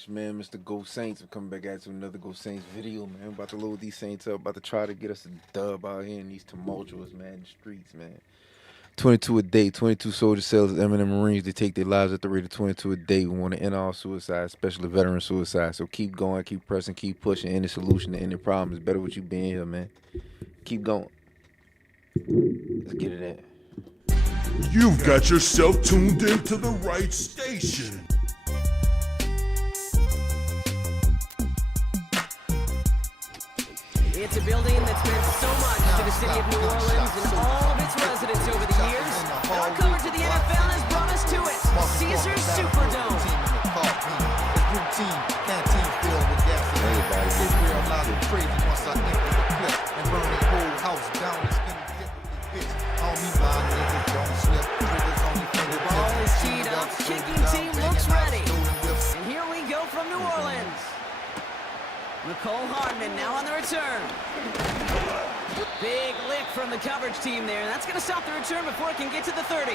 It's your man, Mr. Go Saints. I'm coming back at you with another Go Saints video, man. About to load these Saints up, about to try to get us a dub out here in these tumultuous, man, streets, man. 22 a day, 22 soldier cells, Eminem Marines. They take their lives at the rate of 22 a day. We want to end all suicide, especially veteran suicide. So keep going, keep pressing, keep pushing. Any solution to any problem is better with you being here, man. Keep going. Let's get it in. You've got yourself tuned into the right station. It's a building that's meant so much to the city of New Orleans and all of its residents over the years. Our coverage of the NFL has brought us to it, Caesars Superdome. Routine, canteen filled with gasoline. Israel lies and crazy once I enter the clip and burn the whole house down and skin the dip with this bitch. On me, my niggas don't slip. Triggers only for the Ball is teed up, kicking team looks ready. And here we go from New Orleans. Nicole Hardman now on the return. Big lick from the coverage team there. That's going to stop the return before it can get to the 30.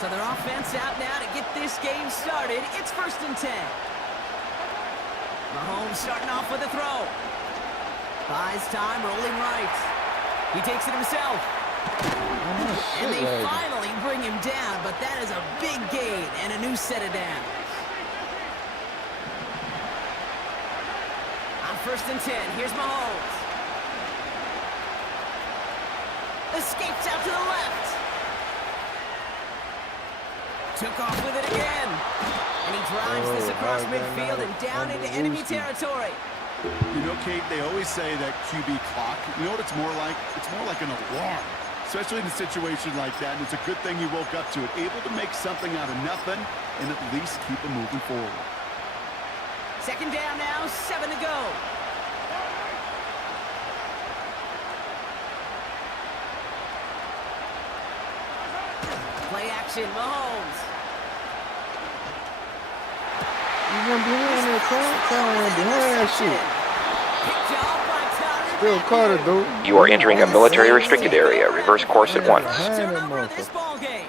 So their offense out now to get this game started. It's 1st and 10. Mahomes starting off with a throw. Buys time, rolling right. He takes it himself. And they finally bring him down, but that is a big gain and a new set of downs. On 1st and 10, here's Mahomes. Escapes out to the left. Took off with it again. And he drives this across midfield and down into enemy territory. You know, Kate, they always say that QB clock, you know what it's more like? It's more like an alarm, especially in a situation like that. And it's a good thing he woke up to it, able to make something out of nothing and at least keep him moving forward. 2nd down now, 7 to go. Play action, Mahomes. You run behind that car? Run behind that shit. Picked off by Tyler. Still Carter, though. You are entering a military restricted area. Reverse course at once. Turnover of this ball game.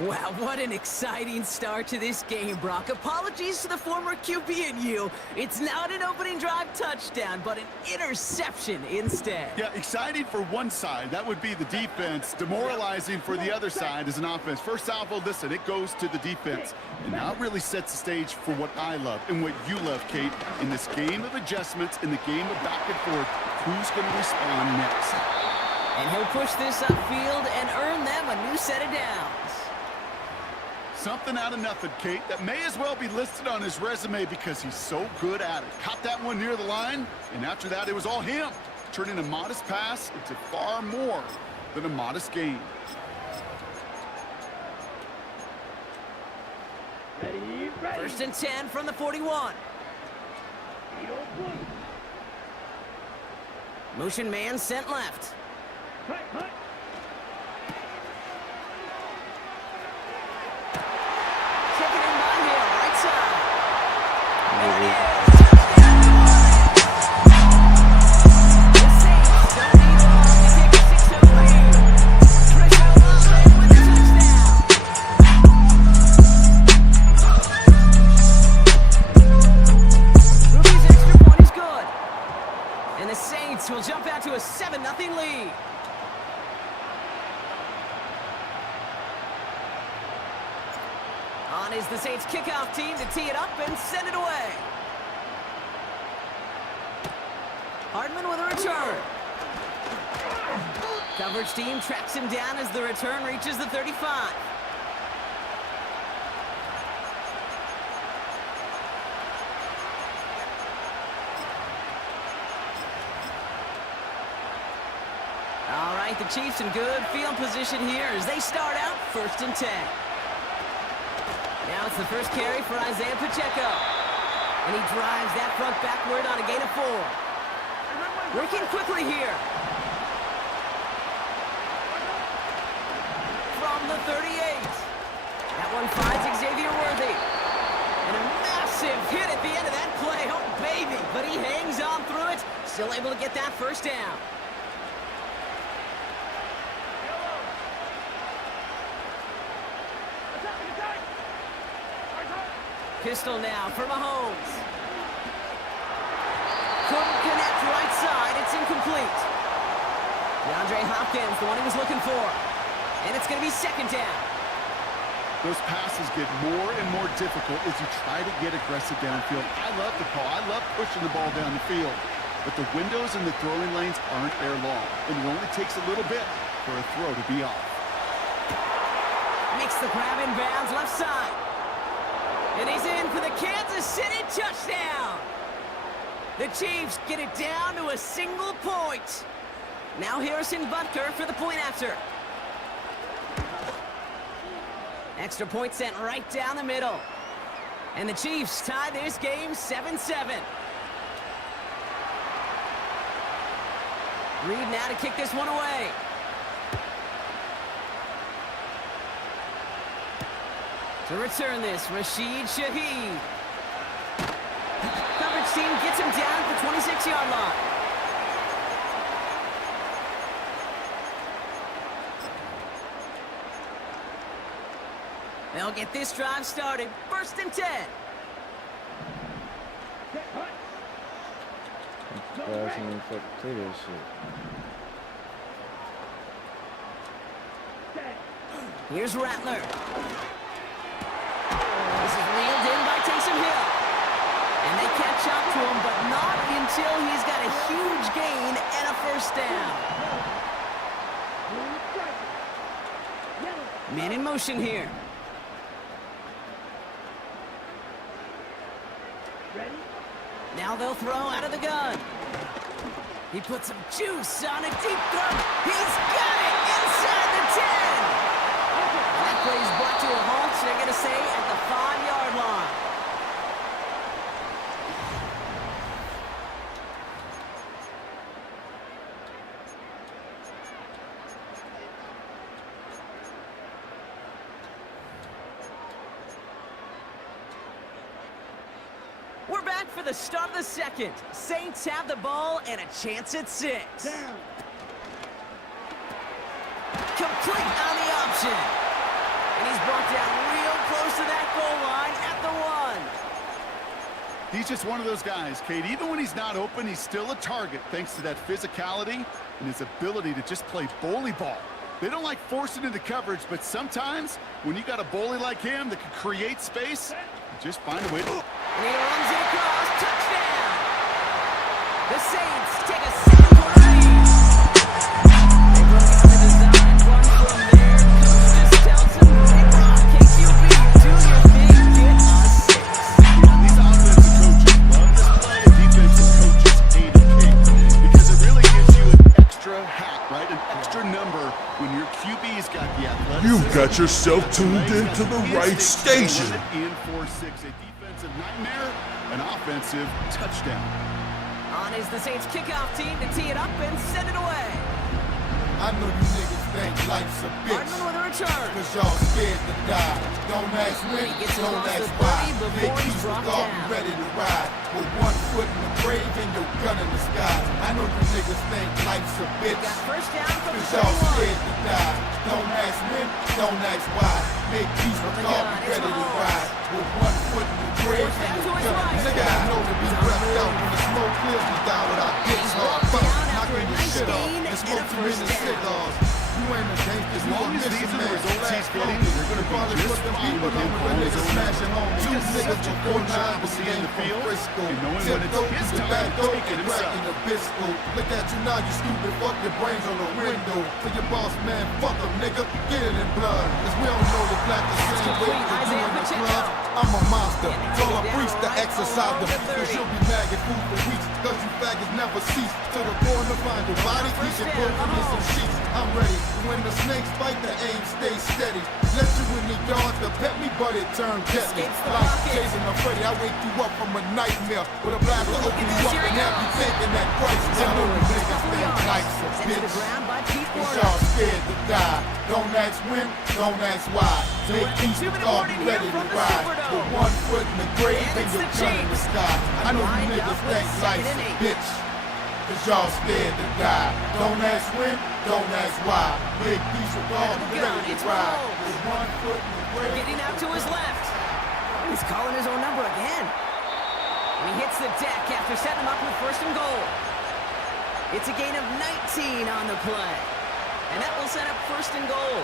Wow, what an exciting start to this game, Brock. Apologies to the former QB and you. It's not an opening drive touchdown, but an interception instead. Yeah, exciting for one side. That would be the defense. Demoralizing for the other side as an offense. First salvo, listen, it goes to the defense. And now it really sets the stage for what I love and what you love, Kate, in this game of adjustments, in the game of back and forth. Who's going to respond next? And he'll push this upfield and earn them a new set of downs. Something out of nothing, Kate, that may as well be listed on his resume because he's so good at it. Caught that one near the line, and after that, it was all him. Turning a modest pass into far more than a modest gain. Ready. 1st and 10 from the 41. Motion man sent left. Taken in by Hill, right side. There it is. The Saints don't need long to take a 6-0 lead. Pressure up and with the touchdown. Ruby's extra point is good. And the Saints will jump out to a 7-0 lead. On is the Saints kickoff team to tee it up and send it away. Hardman with a return. Coverage team tracks him down as the return reaches the 35. All right, the Chiefs in good field position here as they start out 1st and 10. Now it's the first carry for Isaiah Pacheco. And he drives that front backward on a gain of 4. Working quickly here. From the 38. That one finds Xavier Worthy. And a massive hit at the end of that play. Oh, baby. But he hangs on through it. Still able to get that first down. Pistol now for Mahomes. Couldn't connect right side. It's incomplete. DeAndre Hopkins, the one he was looking for. And it's going to be second down. Those passes get more and more difficult as you try to get aggressive downfield. I love the call. I love pushing the ball down the field. But the windows in the throwing lanes aren't air long. And it only takes a little bit for a throw to be off. Makes the grab in bounds left side. And he's in for the Kansas City touchdown. The Chiefs get it down to a single point. Now Harrison Butker for the point after. Extra point sent right down the middle. And the Chiefs tie this game 7-7. Reed now to kick this one away. To return this, Rashid Shaheed. Coverage team gets him down at the 26-yard line. They'll get this drive started. First and 10. Play that shit. Here's Rattler. This is reeled in by Taysom Hill. And they catch up to him, but not until he's got a huge gain and a first down. Man in motion here. Now they'll throw out of the gun. He puts some juice on a deep throw. He's got it inside the 10. That play's brought to a halt, so they're going to say at the 5-yard line. We're back for the start of the second. Saints have the ball and a chance at 6. Complete on the option. And he's brought down real close to that goal line at the 1. He's just one of those guys, Kate. Even when he's not open, he's still a target thanks to that physicality and his ability to just play bully ball. They don't like forcing into coverage, but sometimes when you got a bully like him that can create space, you just find a way to... And he runs it across. Touchdown! The Saints take a 7-point lead. They broke out the design run from there. Coach just tells him, hey, Brock, KQB, do your thing, get a 6. These offensive coaches love this play, and defensive coaches hate it, Kate, because it really gives you an extra hat, right? An extra number when your QB's got the athleticism. You've got yourself tuned into the right station. In 4-6, a defensive nightmare, an offensive touchdown. On is the Saints kickoff team to tee it up and send it away. I know you niggas think life's a bitch. Hardman with a return. Cause y'all scared to die. Don't ask when, He gets it don't across ask the why. 30 before Big he's East brought all down. ready to ride. With one foot in the grave and your gun in the sky. I know you niggas think life's a bitch. Got first down from the Cause y'all 31. scared to die. Don't ask when, don't ask why. Big East the all gun, it's ready to Mahomes. ride. With one foot in the grave Fourth and down your to his gun. right. Nigga, I know to be breathed out when the smoke clears me down without dicks hard. Down Fuck, after knocking a your nice shit off. gain And and smoke a too first many down. cigars. You ain't a gangster, As you long a as these missing are the man. results he's Black getting, focus. they're gonna be Regardless just what them fine people with him on, calling niggas his own smashing on. He's Two got niggas such a before good nine job of was seeing game the from field Frisco. and knowing Tip when it's dope his to the time back to door speak it and himself. cracking the biscuit. Look at you now, you stupid. Fuck your brains on the window. For your boss man, fuck him, nigga. Get it in blood. Cause we don't know the black the same way complete. we do Isaiah in the Pacheco. club. I'm a monster. All a priest to exercise the beast. Cause you'll be nagging food for weeks. Cause you faggots never cease. To the corner find your body. He can put in some sheets. I'm ready. When the snakes bite, the aim stays steady. Let you in the yard to pet me, but it turned deadly. Like chasing a Freddy, I wake you up from a nightmare. With a blast to open you up and have you thinking that Christ is I know you niggas think life's a bitch. Cause y'all scared to die. Don't ask when, don't ask why. Make peace with all be ready to ride. With 1 foot in the grave and your gun in the sky. I know you niggas think life's a bitch. Cause y'all scared to die. Don't ask when, don't ask why. Make peace with all be ready to ride. With 1 foot in the grave. Getting out to his left. He's calling his own number again. And he hits the deck after setting him up with 1st and goal. It's a gain of 19 on the play. And that will set up 1st and goal.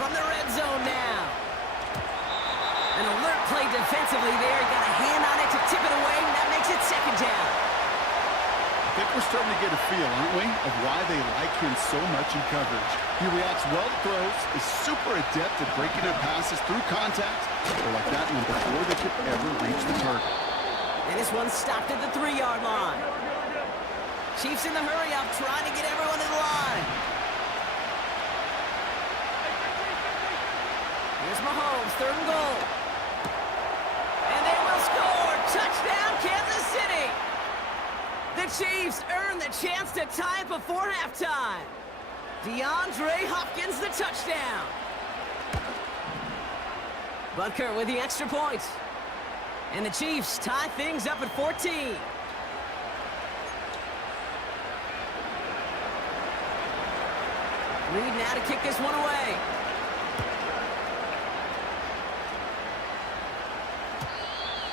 From the red zone now. An alert play defensively there. Got a hand on it to tip it away, and that makes it 2nd down. I think we're starting to get a feel, aren't we, of why they like him so much in coverage. He reacts well to throws, is super adept at breaking up passes through contact, or like that one before they could ever reach the target. And this one stopped at the 3-yard line. Chiefs in the hurry-up, trying to get everyone in line. Here's Mahomes, 3rd and goal. And they will score! Touchdown, Kansas City! The Chiefs earn the chance to tie it before halftime. DeAndre Hopkins, the touchdown. Butker with the extra point. And the Chiefs tie things up at 14. Reed now to kick this one away.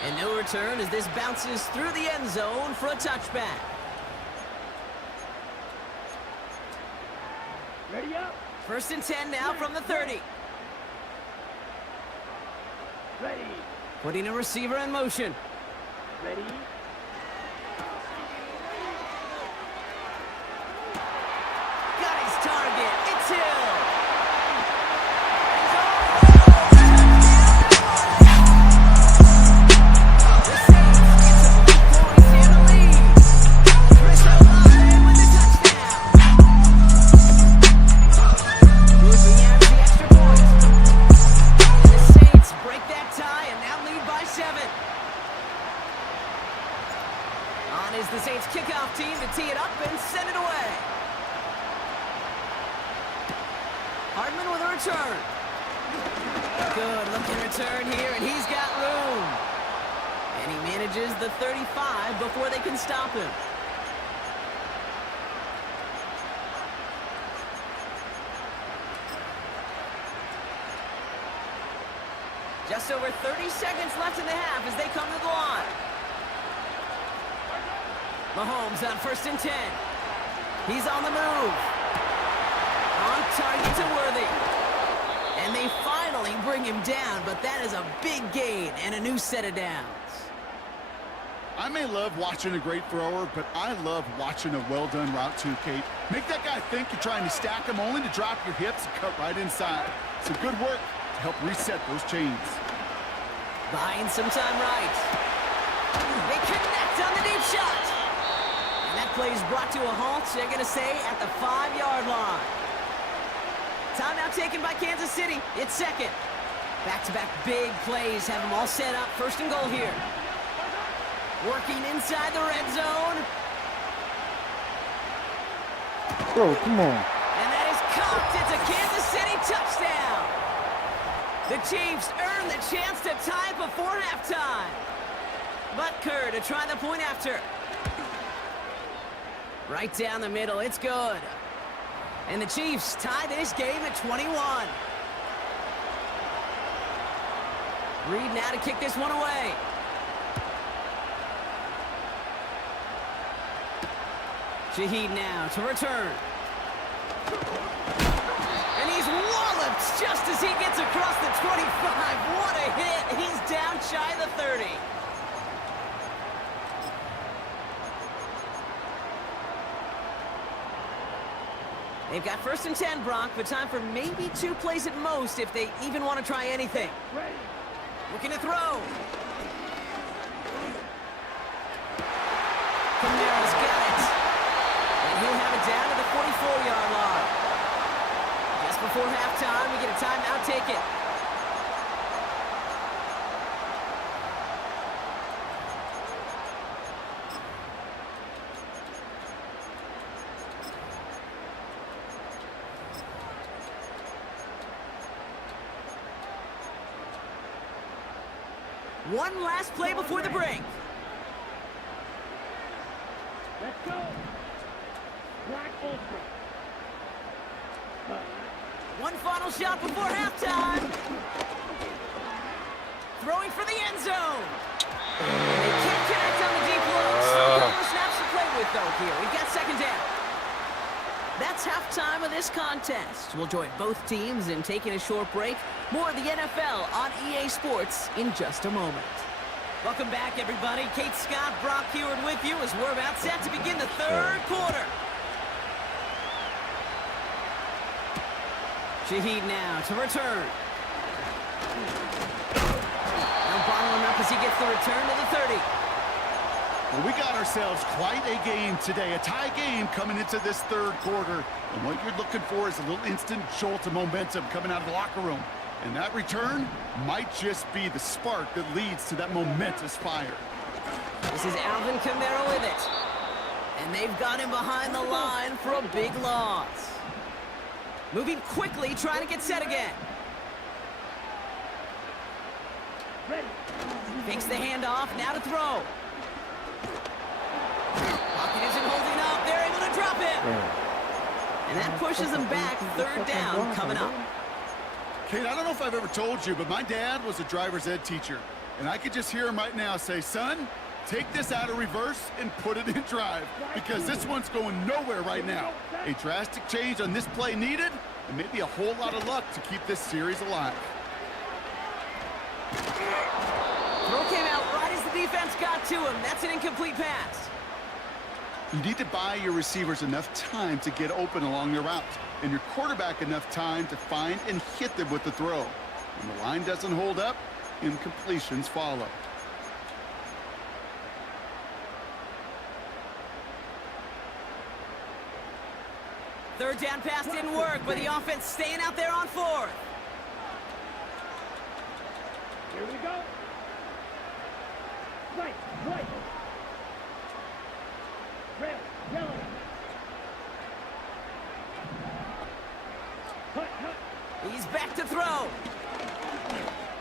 And no return as this bounces through the end zone for a touchback. Ready up. 1st and 10 now from the 30. Ready. Putting a receiver in motion. Ready. Got his target. It's Hill. The Saints kickoff team to tee it up and send it away. Hardman with a return. Good looking return here, and he's got room. And he manages the 35 before they can stop him. Just over 30 seconds left in the half as they come to the line. Mahomes on 1st and 10. He's on the move. On target to Worthy. And they finally bring him down, but that is a big gain and a new set of downs. I may love watching a great thrower, but I love watching a well-done route too, Kate. Make that guy think you're trying to stack him only to drop your hips and cut right inside. Some good work to help reset those chains. Buying some time right. They connect on the deep shot. And that play is brought to a halt, they're going to say, at the 5-yard line. Timeout taken by Kansas City. It's 2nd. Back-to-back big plays have them all set up. 1st and goal here. Working inside the red zone. Bro, come on. And that is caught. It's a Kansas City touchdown. The Chiefs earn the chance to tie before halftime. Butker to try the point after. Right down the middle. It's good. And the Chiefs tie this game at 21. Reed now to kick this one away. Shaheed now to return. And he's walloped just as he gets across the 25. What a hit. He's down shy of the 30. They've got 1st and 10, Brock, but time for maybe 2 plays at most if they even want to try anything. Looking to throw. Kamara's got it. And he'll have it down to the 44-yard line. Just before halftime, we get a timeout, take it. One last play before the break. Let's go. Black Ultra. One final shot before halftime. Throwing for the end zone. They can't connect on the deep look. Still a couple of snaps to play with, though, here. We've got 2nd down. That's halftime of this contest. We'll join both teams in taking a short break. More of the NFL on EA Sports in just a moment. Welcome back, everybody. Kate Scott, Brock Heward with you as we're about set to begin the 3rd quarter. Shaheed now to return. Now bottling up as he gets the return to the 30. Well, we got ourselves quite a game today, a tie game coming into this 3rd quarter. And what you're looking for is a little instant jolt of momentum coming out of the locker room. And that return might just be the spark that leads to that momentous fire. This is Alvin Kamara with it. And they've got him behind the line for a big loss. Moving quickly, trying to get set again. Fakes the handoff, now to throw. Pocket isn't holding up, they're able to drop it. And that pushes them back, 3rd down coming up. Kate, I don't know if I've ever told you, but my dad was a driver's ed teacher. And I could just hear him right now say, son, take this out of reverse and put it in drive, because this one's going nowhere right now. A drastic change on this play needed, and maybe a whole lot of luck to keep this series alive. Throw came out right as the defense got to him. That's an incomplete pass. You need to buy your receivers enough time to get open along their route, and your quarterback enough time to find and hit them with the throw. When the line doesn't hold up, incompletions follow. Third down pass didn't work, but the offense staying out there on 4th. Here we go. Right, right. Red, yellow. Hut, hut. He's back to throw.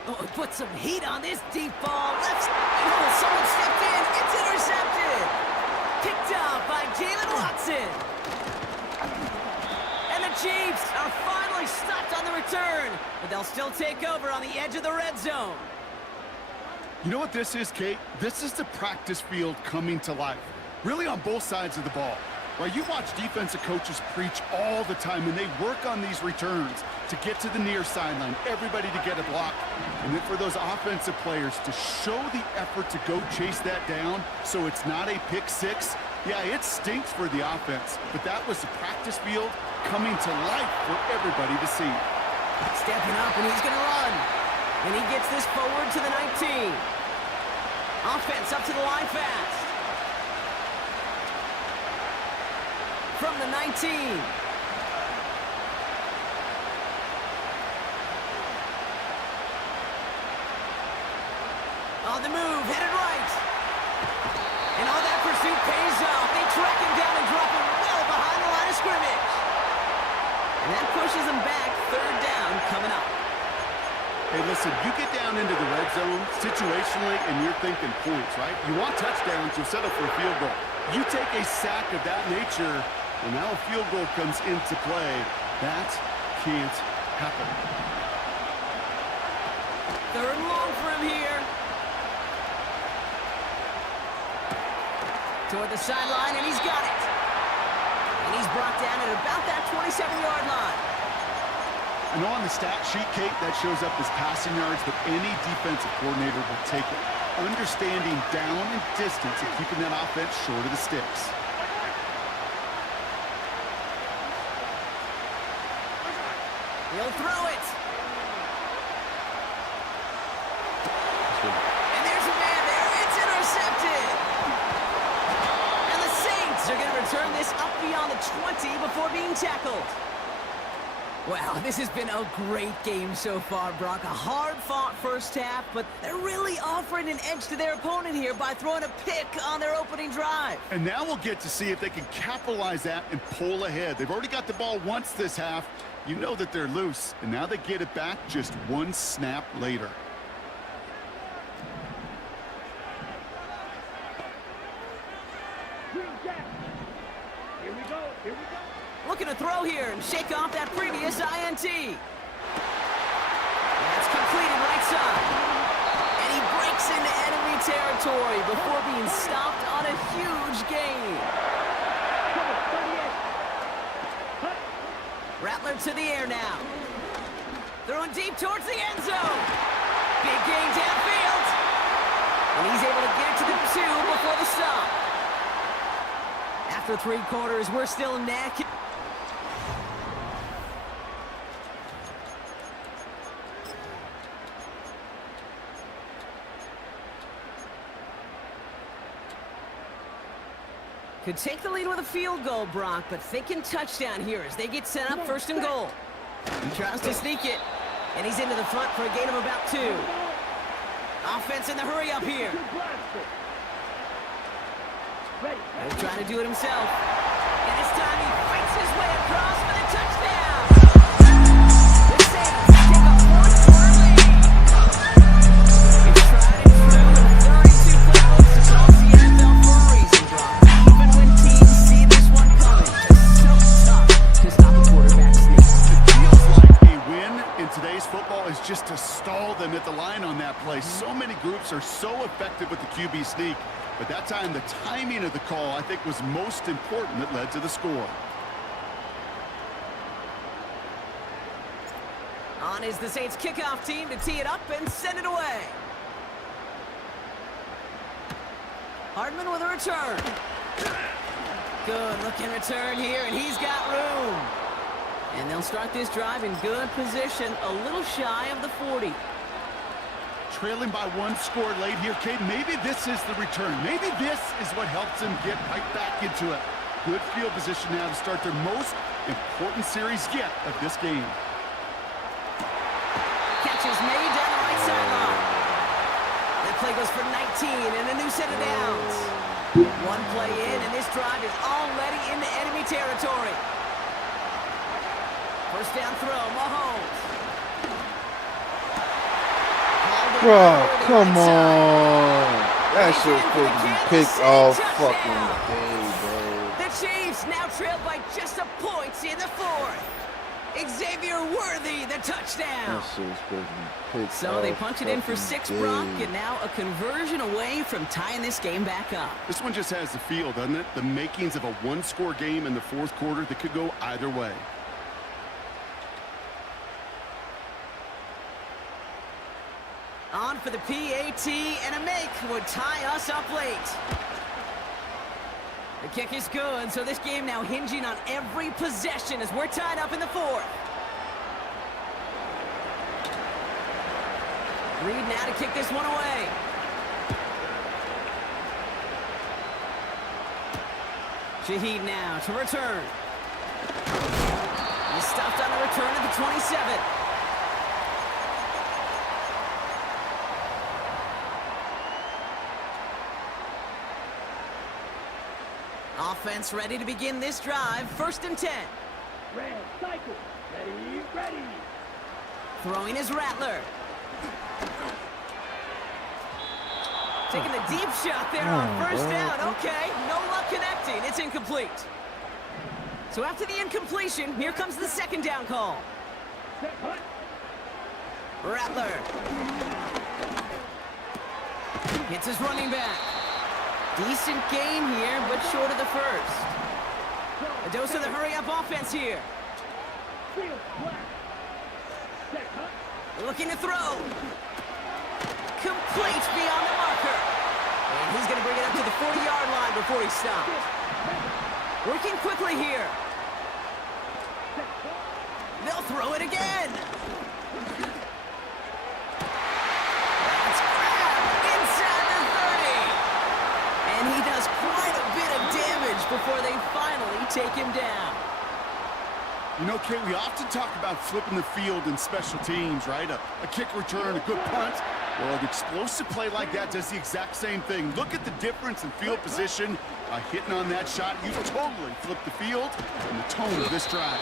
Oh, put some heat on this deep ball. Left. Oh, someone stepped in. It's intercepted. Picked up by Jalen Watson. And the Chiefs are finally stopped on the return, but they'll still take over on the edge of the red zone. You know what this is, Kate? This is the practice field coming to life. Really on both sides of the ball. Right, you watch defensive coaches preach all the time, and they work on these returns to get to the near sideline, everybody to get a block. And then for those offensive players to show the effort to go chase that down so it's not a pick six, yeah, it stinks for the offense. But that was the practice field coming to life for everybody to see. Stepping up, and he's going to run. And he gets this forward to the 19. Offense up to the line fast. From the 19. On the move, headed right. And all that pursuit pays off. They track him down and drop him well behind the line of scrimmage. And that pushes him back, 3rd down coming up. Hey, listen, you get down into the red zone situationally and you're thinking points, right? You want touchdowns, you'll settle for a field goal. You take a sack of that nature, and now a field goal comes into play. That can't happen. 3rd and long for him here. Toward the sideline, and he's got it. And he's brought down at about that 27-yard line. I know on the stat sheet, Kate, that shows up as passing yards, but any defensive coordinator will take it. Understanding down and distance and keeping that offense short of the sticks. He'll throw it. And there's a man there. It's intercepted. And the Saints are going to return this up beyond the 20 before being tackled. Wow, this has been a great game so far, Brock. A hard-fought first half, but they're really offering an edge to their opponent here by throwing a pick on their opening drive. And now we'll get to see if they can capitalize that and pull ahead. They've already got the ball once this half. You know that they're loose, and now they get it back just one snap later. Green Jack. Here we go. Here we go. Looking to throw here and shake off that previous INT. That's completed right side. And he breaks into enemy territory before being stopped on a huge gain. Come on, 38. Hut. Rattler to the air now. Throwing deep towards the end zone. Big gain downfield. And he's able to get it to the 2 before the stop. After 3 quarters, we're still neck. Could take the lead with a field goal, Brock, but thinking touchdown here as they get set up 1st and goal. He tries to sneak it, and he's into the front for a gain of about 2. Offense in the hurry up here. Good blaster. Ready. He's trying to do it himself. And this time he fights his way across for the touchdown. The Saints take a 4th-quarter lead. It's tried and true with 32 playbooks across the NFL for a reason, Brock. Even when teams see this one coming, it's so tough to stop a quarterback sneak. It feels like a win in today's football is just to stall them at the line on that play. So many groups are so effective with the QB sneak. But that time, the timing of the call, I think, was most important that led to the score. On is the Saints kickoff team to tee it up and send it away. Hardman with a return. Good looking return here, and he's got room. And they'll start this drive in good position, a little shy of the 40. Trailing by 1 score late here, Cade. Maybe this is the return. Maybe this is what helps them get right back into it. Good field position now to start their most important series yet of this game. Catch is made down the right sideline. That play goes for 19 and a new set of downs. 1 play in, and this drive is already into enemy territory. First down throw, Mahomes. Bro, come on. That shit was supposed to be picked all fucking day, bro. The Chiefs now trail by just a point in the 4th. Xavier Worthy, the touchdown. That shit was supposed to be picked So they all punch it in for 6, fucking Brock, day. and now a conversion away from tying this game back up. This one just has the feel, doesn't it? The makings of a 1-score game in the 4th quarter that could go either way. On for the PAT, and a make would tie us up late. The kick is good, so this game now hinging on every possession as we're tied up in the 4th. Reed now to kick this one away. Shaheed now to return. He's stopped on the return at the 27. Offense ready to begin this drive. 1st and 10. Red cycle. Ready, ready. Throwing is Rattler. Taking the deep shot there on 1st down. Okay, no luck connecting. It's incomplete. So after the incompletion, here comes the 2nd down call. Set hut. Rattler. Hits his running back. Decent game here, but short of the 1st. A dose of the hurry-up offense here. Field flat. Set hut. Looking to throw. Complete beyond the marker. And he's going to bring it up to the 40-yard line before he stops. Working quickly here. The They'll throw it again. That's grabbed inside the 30. And he does quite a bit of damage before they finally take him down. You know, Kate, we often talk about flipping the field in special teams, right? A kick return, a good punt. Well, an explosive play like that does the exact same thing. Look at the difference in field position. By hitting on that shot, you've totally flipped the field and the tone of this drive.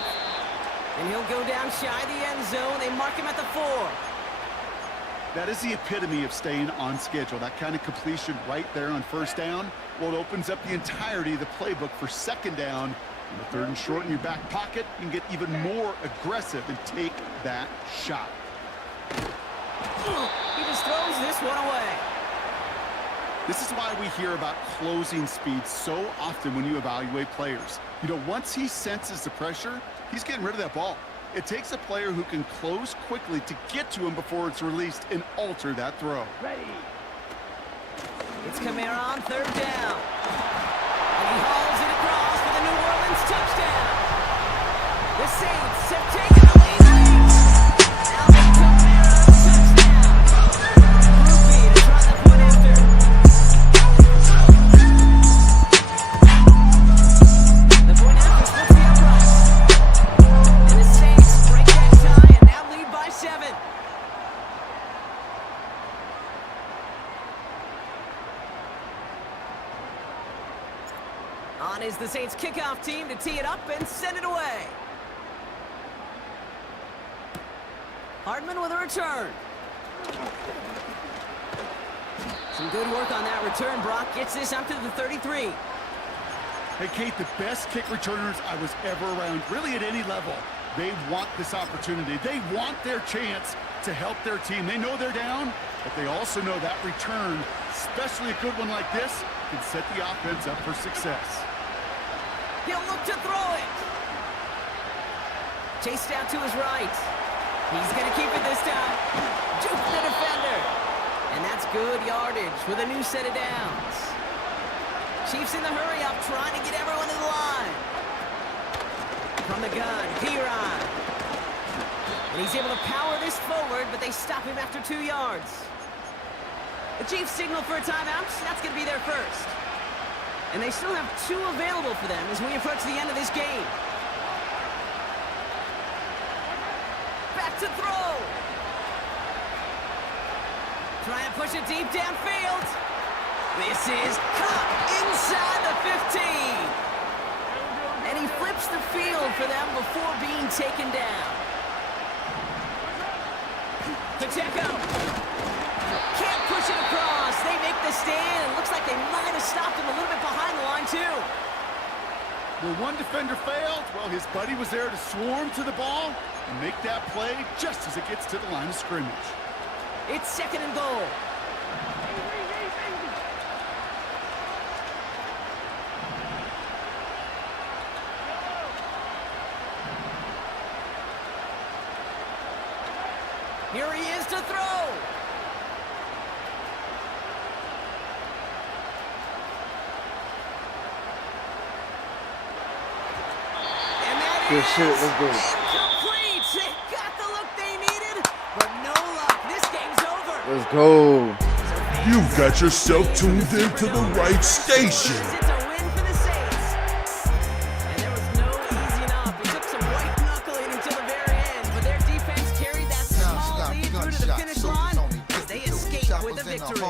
And he'll go down shy of the end zone. They mark him at the 4. That is the epitome of staying on schedule. That kind of completion right there on first down. Well, it opens up the entirety of the playbook for second down. In the 3rd and short in your back pocket, you can get even more aggressive and take that shot. He just throws this one away. This is why we hear about closing speed so often when you evaluate players. You know, once he senses the pressure, he's getting rid of that ball. It takes a player who can close quickly to get to him before it's released and alter that throw. Ready. It's Kamara on 3rd down. And he hauls it across for the New Orleans touchdown. The Saints have taken the lead. Alvin Kamara, touchdown. Groupie to try the point after. The point after splits the uprights. And the Saints break that tie and now lead by 7. On is the Saints kickoff team to tee it up and send it away. Hardman with a return. Some good work on that return. Brock gets this up to the 33. Hey, Kate, the best kick returners I was ever around, really at any level, they want this opportunity. They want their chance to help their team. They know they're down, but they also know that return, especially a good one like this, can set the offense up for success. He'll look to throw it. Chased out to his right. He's going to keep it this time. Juke the defender. And that's good yardage with a new set of downs. Chiefs in the hurry up, trying to get everyone in the line. From the gun, Piron. And he's able to power this forward, but they stop him after 2 yards. The Chiefs signal for a timeout. That's going to be their first. And they still have 2 available for them as we approach the end of this game. Back to throw. Try and push it deep downfield. This is caught inside the 15. And he flips the field for them before being taken down. Pacheco. Can't push it across. They make the stand. It looks like they might have stopped him a little bit behind the line, too. Where one defender failed, well, his buddy was there to swarm to the ball and make that play just as it gets to the line of scrimmage. It's 2nd and goal. Here he is to throw. Good shit, let's go. Incomplete. They got the look they needed, but no luck. This game's over. Let's go. You've got yourself tuned into the right station. It's a win for the Saints. And there was no easing up. It took some white knuckling until the very end, but their defense carried that small lead through to the finish line as they escaped with the victory.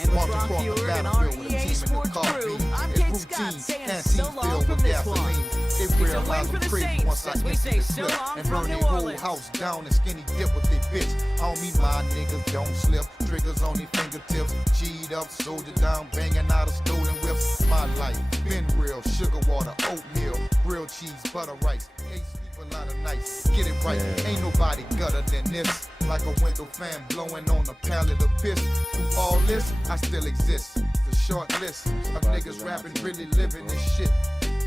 And with Brock Hewer and our EA Sports crew, I'm Kate Scott saying so long from this one. It's a win for the Saints as we say so long from New Orleans. House down and skinny dip with they bitch. Homie, my niggas don't slip. Triggers on their fingertips. G'd up, soldier down, banging out of stolen whips. My life been real. Sugar water, oatmeal, grilled cheese, butter rice. Hey, sleep a lot of nights. Get it right. Ain't nobody gutter than this. Like a window fan blowing on a pallet of piss. Through all this, I still exist. It's a short list of niggas rapping, really living this shit.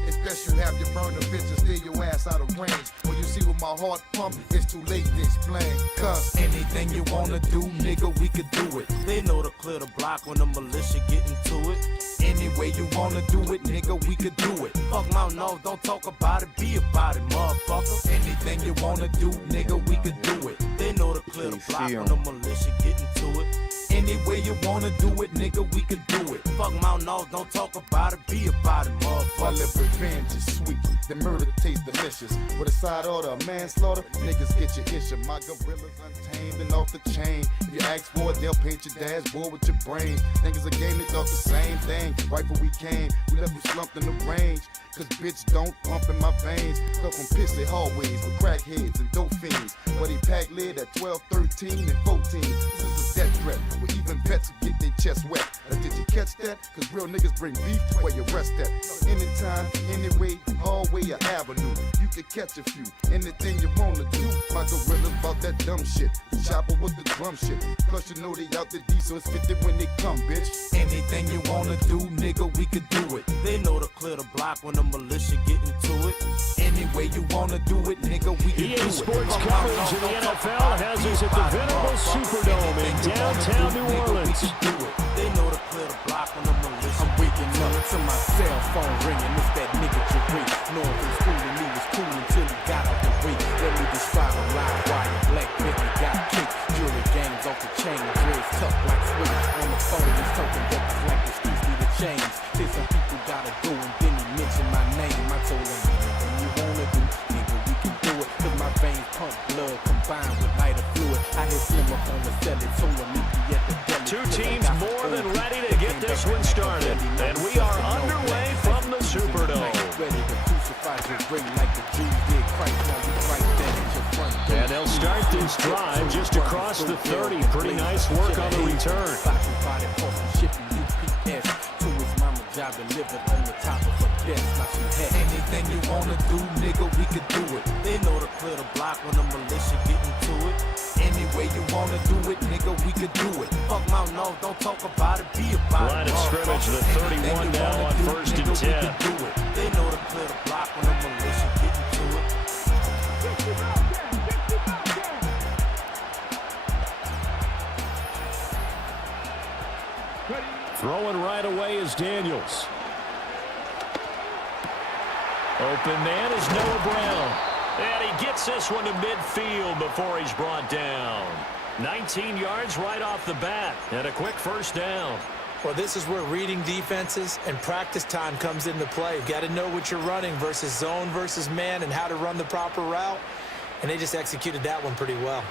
It's best you have your burner bitches steer your ass out of range. When you see what my my heart pump, it's too late to explain. Cause anything you wanna do, nigga, we could do it. They know to clear the block when the militia get into it. Any way you wanna do it, nigga, we could do it. Fuck my nose, don't talk about it, be about it, motherfucker. Anything you wanna do, nigga, we could do it. They know to clear the block when the militia get into it. Any way you wanna do it, nigga, we could do it. Fuck my nose, don't talk about it, be about it, My motherfucker. lip revenge is sweet, the murder tastes delicious. With a side order of manslaughter, niggas get your issue. My gorilla's untamed and off the chain. If you ask for it, they'll paint your dashboard with your brains. Niggas a game, they thought the same thing. Right before we came, we left them slumped in the range. Cause bitch don't pump in my veins. Come from pissy hallways with crackheads and dope fiends. Where they pack lid at 12, 13, and 14. This is a death threat, where even pets get their chest wet. Now did you catch that? Cause real niggas bring beef where you rest at. Anytime, anyway, hallway or avenue. You can catch a few, anything you wanna do. My gorilla's about that dumb shit. The chopper with the drum shit. Plus you know they out the D, so it's 50 when they come, bitch. Anything you wanna do, nigga, we could do it. They know to clear the block when the militia get into it. Any way you wanna do it, nigga, we can do EA it. Sports coverage in the NFL has us at the venerable Superdome in downtown New Orleans. They know to clear the block when the militia. I'm waking up to my cell phone ringing. It's that nigga Jerry. Knowing from school and he was cool until he got out the way. Let me describe a live wire. Black Bentley got kicked. Jewelry gangs off the chain. Dreads tucked like swimmers. On the phone, he's talking records like the streets need a change. Say some people gotta go and then he mentioned my name. I told him, anything you wanna do, nigga, we can do it. Cause my veins pump blood combined with lighter fluid. I hit Slim up on the cell and told him meet me at the deli. Two teams more than ready to get this one started. And we are underway from the Superdome. Ready to crucify your ring like the Jews did Christ. Now you right there at your front door. And they'll start this drive just across the 30. Pretty nice work on the return. Job delivered on the top of a desk like some head. Anything you wanna do, nigga, we could do it. They know to clear the block when the militia get into it. Any way you wanna do it, nigga, we could do it. Fuck my nose, don't talk about it, be about Line it. of scrimmage, the 31 now on first and 10. They know to clear the block when the militia get into it. Throwing right away is Daniels. Open man is Noah Brown. And he gets this one to midfield before he's brought down. 19 yards right off the bat. And a quick first down. Well, this is where reading defenses and practice time comes into play. You've got to know what you're running versus zone versus man and how to run the proper route. And they just executed that one pretty well.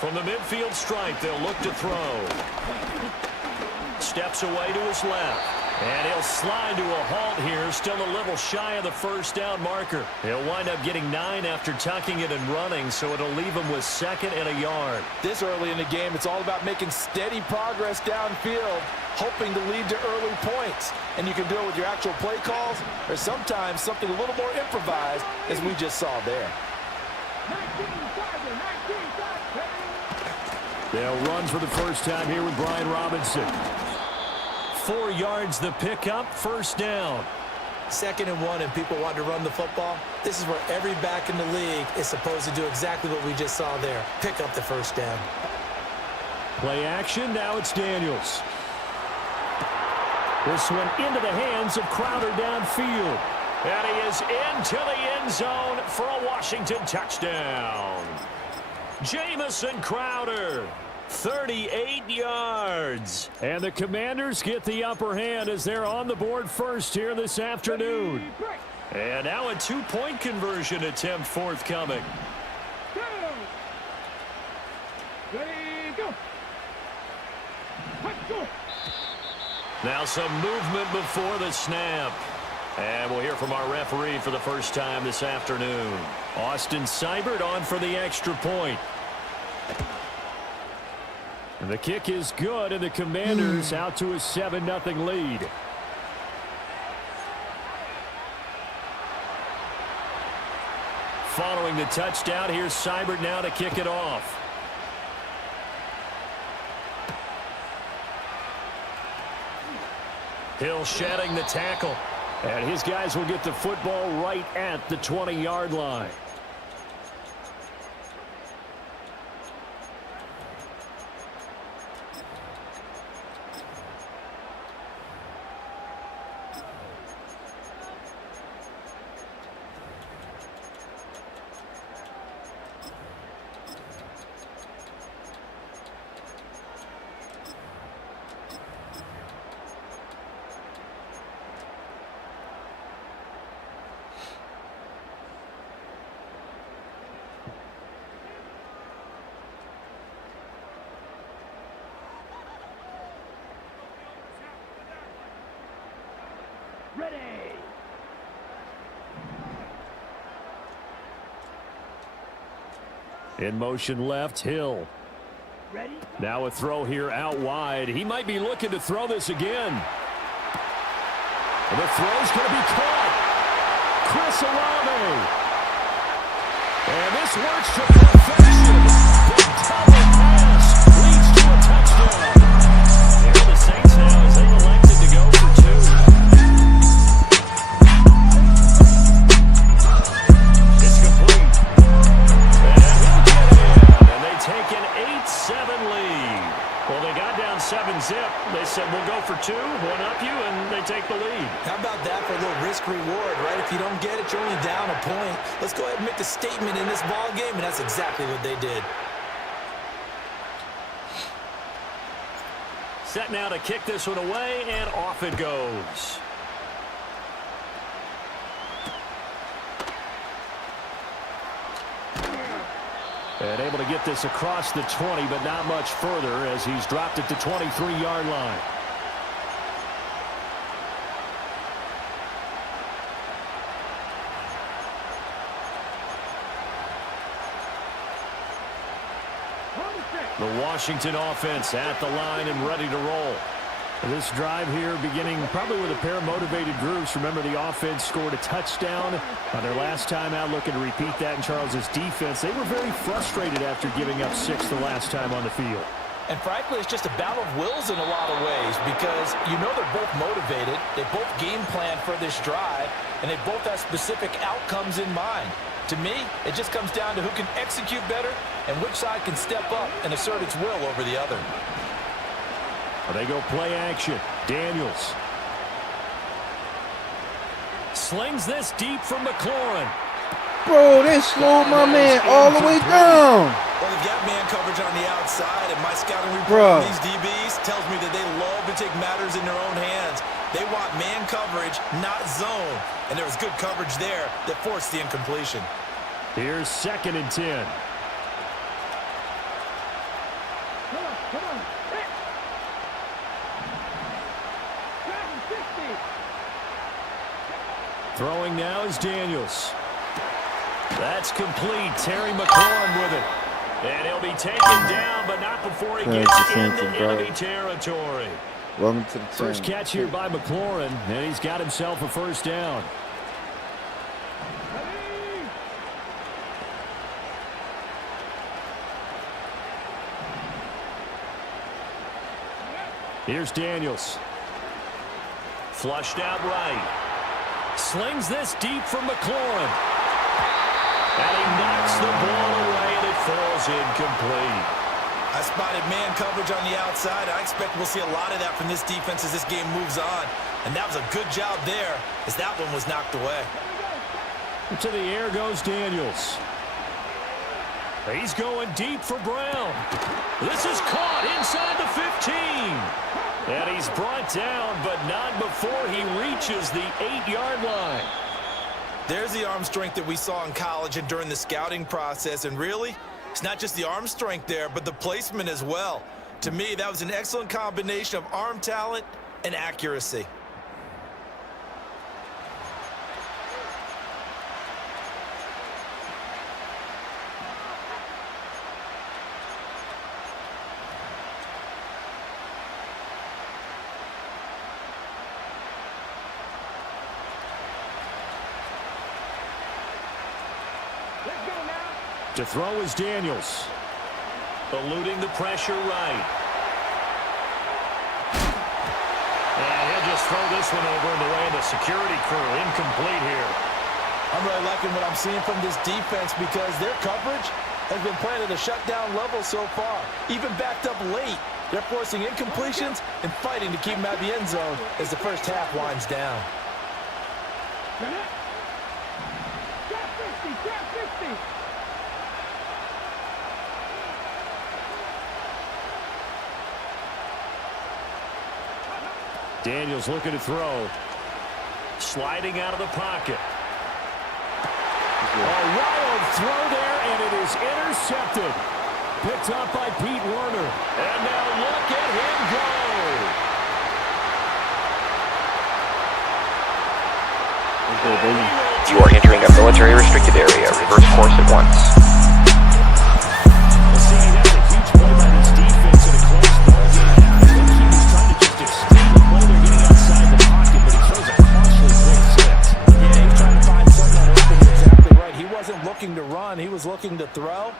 From the midfield stripe, they'll look to throw. Steps away to his left. And he'll slide to a halt here, still a little shy of the first down marker. He'll wind up getting 9 after tucking it and running, so it'll leave him with 2nd and a yard. This early in the game, it's all about making steady progress downfield, hoping to lead to early points. And you can do it with your actual play calls, or sometimes something a little more improvised, as we just saw there. They'll run for the first time here with Brian Robinson. 4 yards the pickup, first down. 2nd and 1 and people want to run the football. This is where every back in the league is supposed to do exactly what we just saw there. Pick up the first down. Play action, now it's Daniels. This one into the hands of Crowder downfield. And he is into the end zone for a Washington touchdown. Jamison Crowder. 38 yards. And the Commanders get the upper hand as they're on the board first here this afternoon. And now a 2-point conversion attempt forthcoming. Now some movement before the snap. And we'll hear from our referee for the first time this afternoon. Austin Seibert on for the extra point. And the kick is good, and the Commanders out to a 7-0 lead. Following the touchdown, here's Seibert now to kick it off. Hill shedding the tackle. And his guys will get the football right at the 20-yard line. Ready. In motion left, Hill. Ready. Now a throw here out wide. He might be looking to throw this again. And the throw's going to be caught. Chris Olave. And this works to perfection. The double pass leads to a touchdown. Here are the Saints now as they've elected to go for 2. It's complete. And he'll get in. And they take an 8-7 lead. Well, they got down 7-zip. They said, we'll go for 2, one up you, and they take the lead. How about that for a little risk-reward, right? If you don't get it, you're only down a point. Let's go ahead and make the statement in this ball game, and that's exactly what they did. Set now to kick this one away, and off it goes. And able to get this across the 20, but not much further as he's dropped at the 23-yard line. The Washington offense at the line and ready to roll. This drive here beginning probably with a pair of motivated groups. Remember, the offense scored a touchdown on their last time out. Looking to repeat that in Charles's defense. They were very frustrated after giving up 6 the last time on the field. And frankly, it's just a battle of wills in a lot of ways because you know they're both motivated. They both game plan for this drive, and they both have specific outcomes in mind. To me, it just comes down to who can execute better and which side can step up and assert its will over the other. They go play action. Daniels slings this deep from McLaurin. Bro, they slowed my man all the way down. Well, they've got man coverage on the outside, and my scouting report on these DBs tells me that they love to take matters in their own hands. They want man coverage, not zone. And there was good coverage there that forced the incompletion. Here's 2nd and 10. Come on. Hit. Driving 60. Throwing now is Daniels. That's complete. Terry McLaurin with it. And he'll be taken down, but not before he gets into enemy territory. Welcome to the team. First catch here by McLaurin, and he's got himself a first down. Here's Daniels. Flushed out right. Slings this deep from McLaurin. And he knocks the ball away, and it falls incomplete. I spotted man coverage on the outside. I expect we'll see a lot of that from this defense as this game moves on. And that was a good job there as that one was knocked away. To the air goes Daniels. He's going deep for Brown. This is caught inside the 15. And he's brought down, but not before he reaches the 8-yard line. There's the arm strength that we saw in college and during the scouting process. And really, it's not just the arm strength there, but the placement as well. To me, that was an excellent combination of arm talent and accuracy. To throw is Daniels. Eluding the pressure right. And he'll just throw this one over in the way of the security crew. Incomplete here. I'm really liking what I'm seeing from this defense because their coverage has been playing at a shutdown level so far. Even backed up late, they're forcing incompletions and fighting to keep them out of the end zone as the first half winds down. Daniels looking to throw. Sliding out of the pocket. A wild throw there, and it is intercepted. Picked up by Pete Werner. And now look at him go. You are entering a military restricted area. Reverse course at once. Well, see, that's a huge play by this defense in a close ball game. I think he was trying to just extend the play. They're getting outside the pocket, but he throws a costly pick six. Yeah, he's trying to find someone open. Exactly right. He wasn't looking to run. He was looking to throw.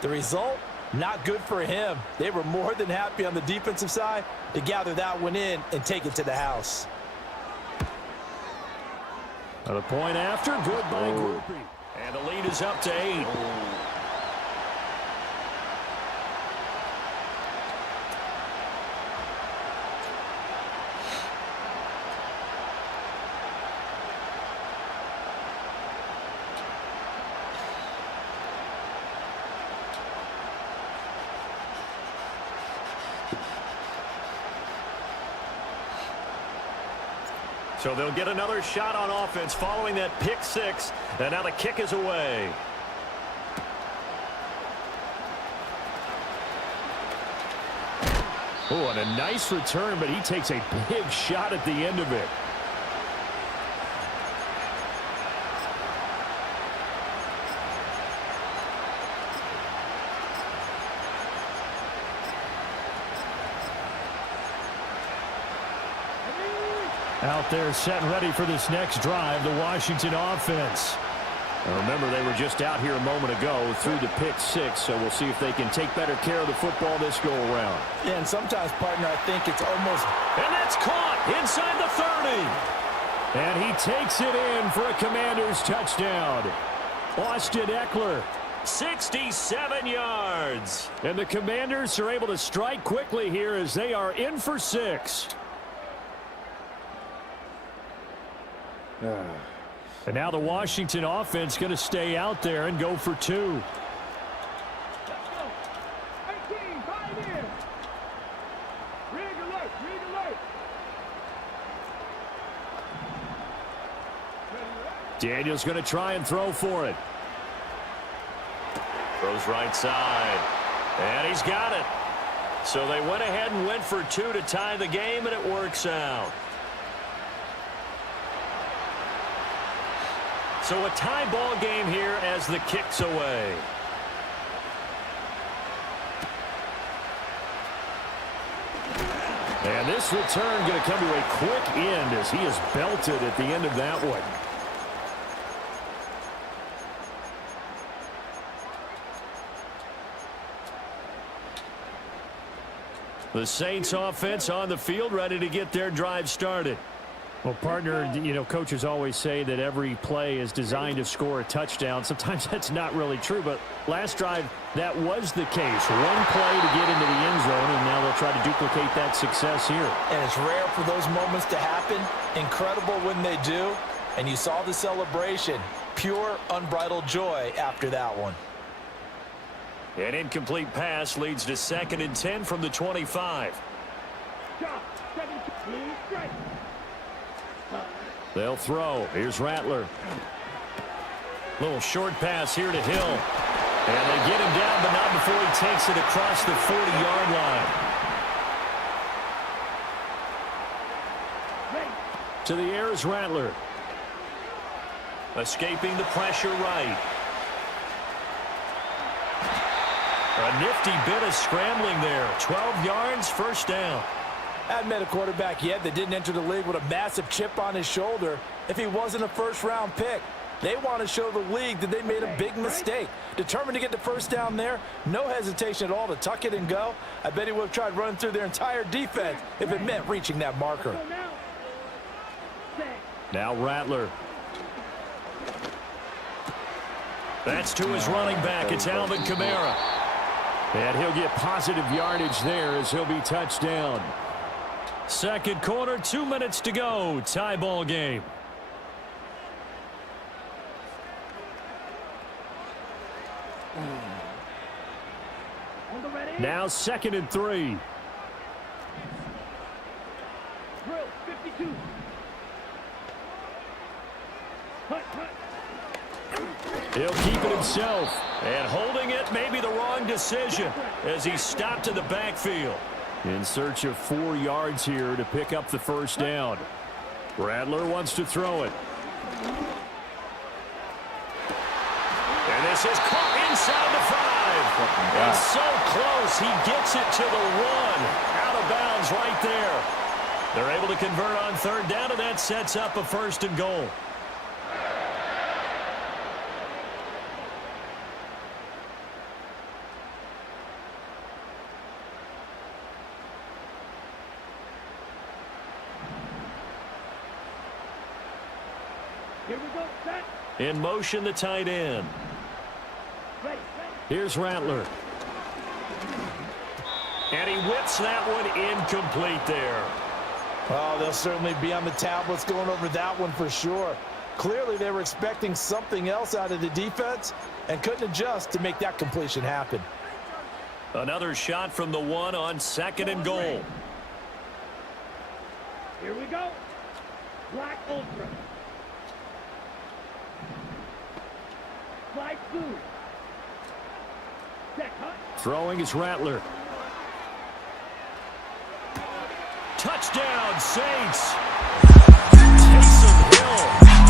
The result, not good for him. They were more than happy on the defensive side to gather that one in and take it to the house. The point after, good by Groupie. And the lead is up to 8. So they'll get another shot on offense following that pick six. And now the kick is away. Oh, and a nice return, but he takes a big shot at the end of it. Out there set and ready for this next drive, the Washington offense. Now remember, they were just out here a moment ago through the pick six, so we'll see if they can take better care of the football this go-around. Yeah, and sometimes, partner, I think it's almost... And that's caught inside the 30. And he takes it in for a Commanders touchdown. Austin Eckler, 67 yards. And the Commanders are able to strike quickly here as they are in for 6. And now the Washington offense going to stay out there and go for 2. Daniels going to try and throw for it. Throws right side. And he's got it. So they went ahead and went for 2 to tie the game, and it works out. So a tie ball game here as the kick's away. And this return going to come to a quick end as he is belted at the end of that one. The Saints offense on the field ready to get their drive started. Well, partner, you know, coaches always say that every play is designed to score a touchdown. Sometimes that's not really true, but last drive, that was the case. One play to get into the end zone, and now they'll try to duplicate that success here. And it's rare for those moments to happen. Incredible when they do. And you saw the celebration. Pure, unbridled joy after that one. An incomplete pass leads to 2nd and 10 from the 25. They'll throw. Here's Rattler. Little short pass here to Hill. And they get him down, but not before he takes it across the 40-yard line. To the air is Rattler. Escaping the pressure right. A nifty bit of scrambling there. 12 yards, first down. I haven't met a quarterback yet that didn't enter the league with a massive chip on his shoulder if he wasn't a first-round pick. They want to show the league that they made a big mistake. Determined to get the first down there, no hesitation at all to tuck it and go. I bet he would have tried running through their entire defense if it meant reaching that marker. Now Rattler. That's to his running back. It's Alvin Kamara. And he'll get positive yardage there as he'll be touched down. Second quarter, 2 minutes to go. Tie ball game. Now 2nd and 3. Drill 52. He'll keep it himself. And holding it may be the wrong decision as he's stopped in the backfield. In search of 4 yards here to pick up the first down. Rattler wants to throw it. And this is caught inside the 5. It's so close. He gets it to the 1. Out of bounds right there. They're able to convert on 3rd down, and that sets up a 1st and goal. Here we go, set. In motion, the tight end. Ready. Here's Rattler. And he whips that one incomplete there. Oh, they'll certainly be on the tablets going over that one for sure. Clearly, they were expecting something else out of the defense and couldn't adjust to make that completion happen. Another shot from the 1 on 2nd and goal. Here we go. Black Ultra. Slide blue. Set, hut. Throwing is Rattler. Touchdown, Saints. Taysom Hill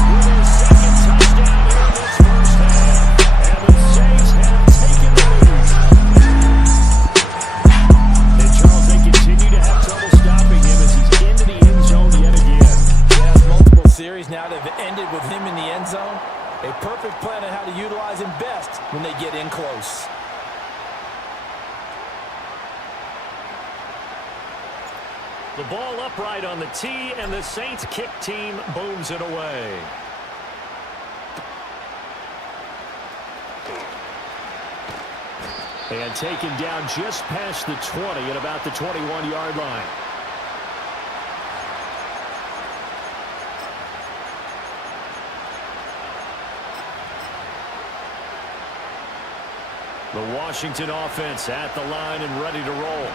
with their 2nd touchdown here in this first half. And the Saints have taken the lead. And Charles, they continue to have trouble stopping him as he's into the end zone yet again. Yeah, multiple series now that have ended with him in the end zone. A perfect plan on how to utilize him best when they get in close. The ball upright on the tee, and the Saints kick team booms it away. And taken down just past the 20 at about the 21-yard line. The Washington offense at the line and ready to roll.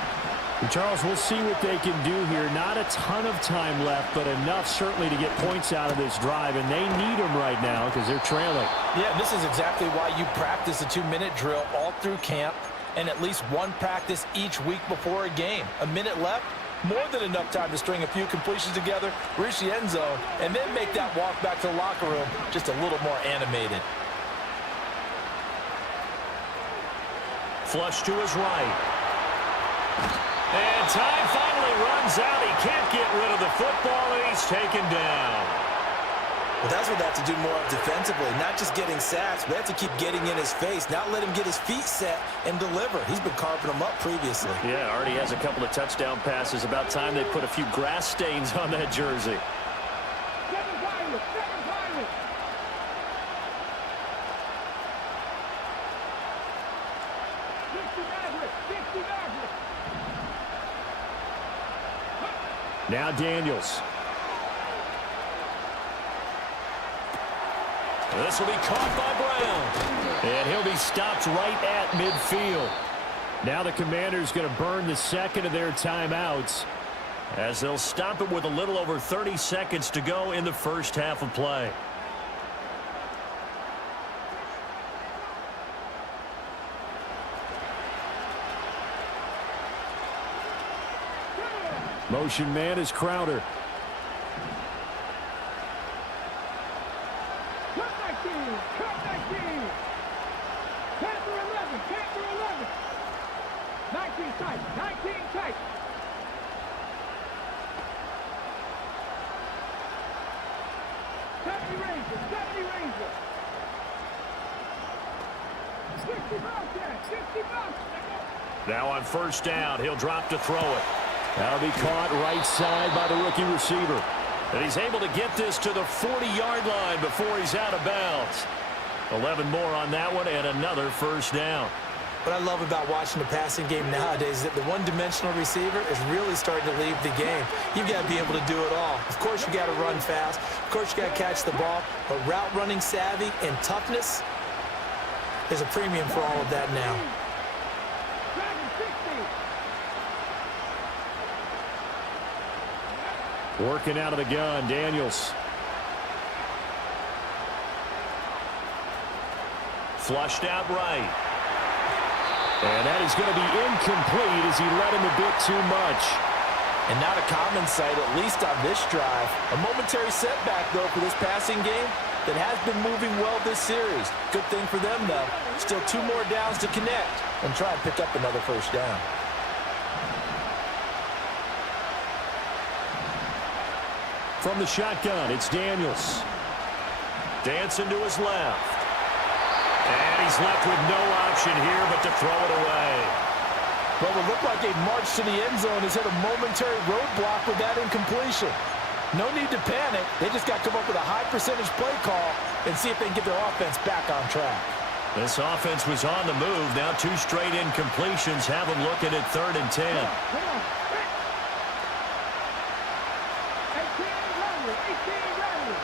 Charles, we'll see what they can do here. Not a ton of time left, but enough certainly to get points out of this drive, and they need them right now because they're trailing. Yeah, this is exactly why you practice a 2-minute drill all through camp and at least one practice each week before a game. A minute left, more than enough time to string a few completions together, reach the end zone, and then make that walk back to the locker room just a little more animated. Flush to his right. And time finally runs out. He can't get rid of the football, and he's taken down. Well, that's what they have to do more of defensively. Not just getting sacks, but they have to keep getting in his face. Not let him get his feet set and deliver. He's been carving them up previously. Yeah, already has a couple of touchdown passes. About time they put a few grass stains on that jersey. 7 Pirates, 7 Pirates. Now Daniels. This will be caught by Brown. And he'll be stopped right at midfield. Now the Commanders going to burn the 2nd of their timeouts as they'll stop it with a little over 30 seconds to go in the first half of play. Motion man is Crowder. Cut 19, cut 19. Panther 11, Panther 11. 19 tight, 19 tight. Ranger, 70 Ranger. 60 bucks there, 60 bucks. Now on first down, he'll drop to throw it. That'll be caught right side by the rookie receiver. And he's able to get this to the 40-yard line before he's out of bounds. 11 more on that one and another first down. What I love about watching the passing game nowadays is that the one-dimensional receiver is really starting to leave the game. You've got to be able to do it all. Of course, you got to run fast. Of course, you got to catch the ball. But route running savvy and toughness is a premium for all of that now. Working out of the gun, Daniels. Flushed out right. And that is going to be incomplete as he led him a bit too much. And not a common sight, at least on this drive. A momentary setback, though, for this passing game that has been moving well this series. Good thing for them, though. Still 2 more downs to connect and try and pick up another first down. From the shotgun, it's Daniels. Dancing to his left. And he's left with no option here but to throw it away. Well, it looked like a march to the end zone has hit a momentary roadblock with that incompletion. No need to panic. They just got to come up with a high percentage play call and see if they can get their offense back on track. This offense was on the move. Now 2 straight incompletions have them looking at 3rd and 10. Come on. 18 Rattlers.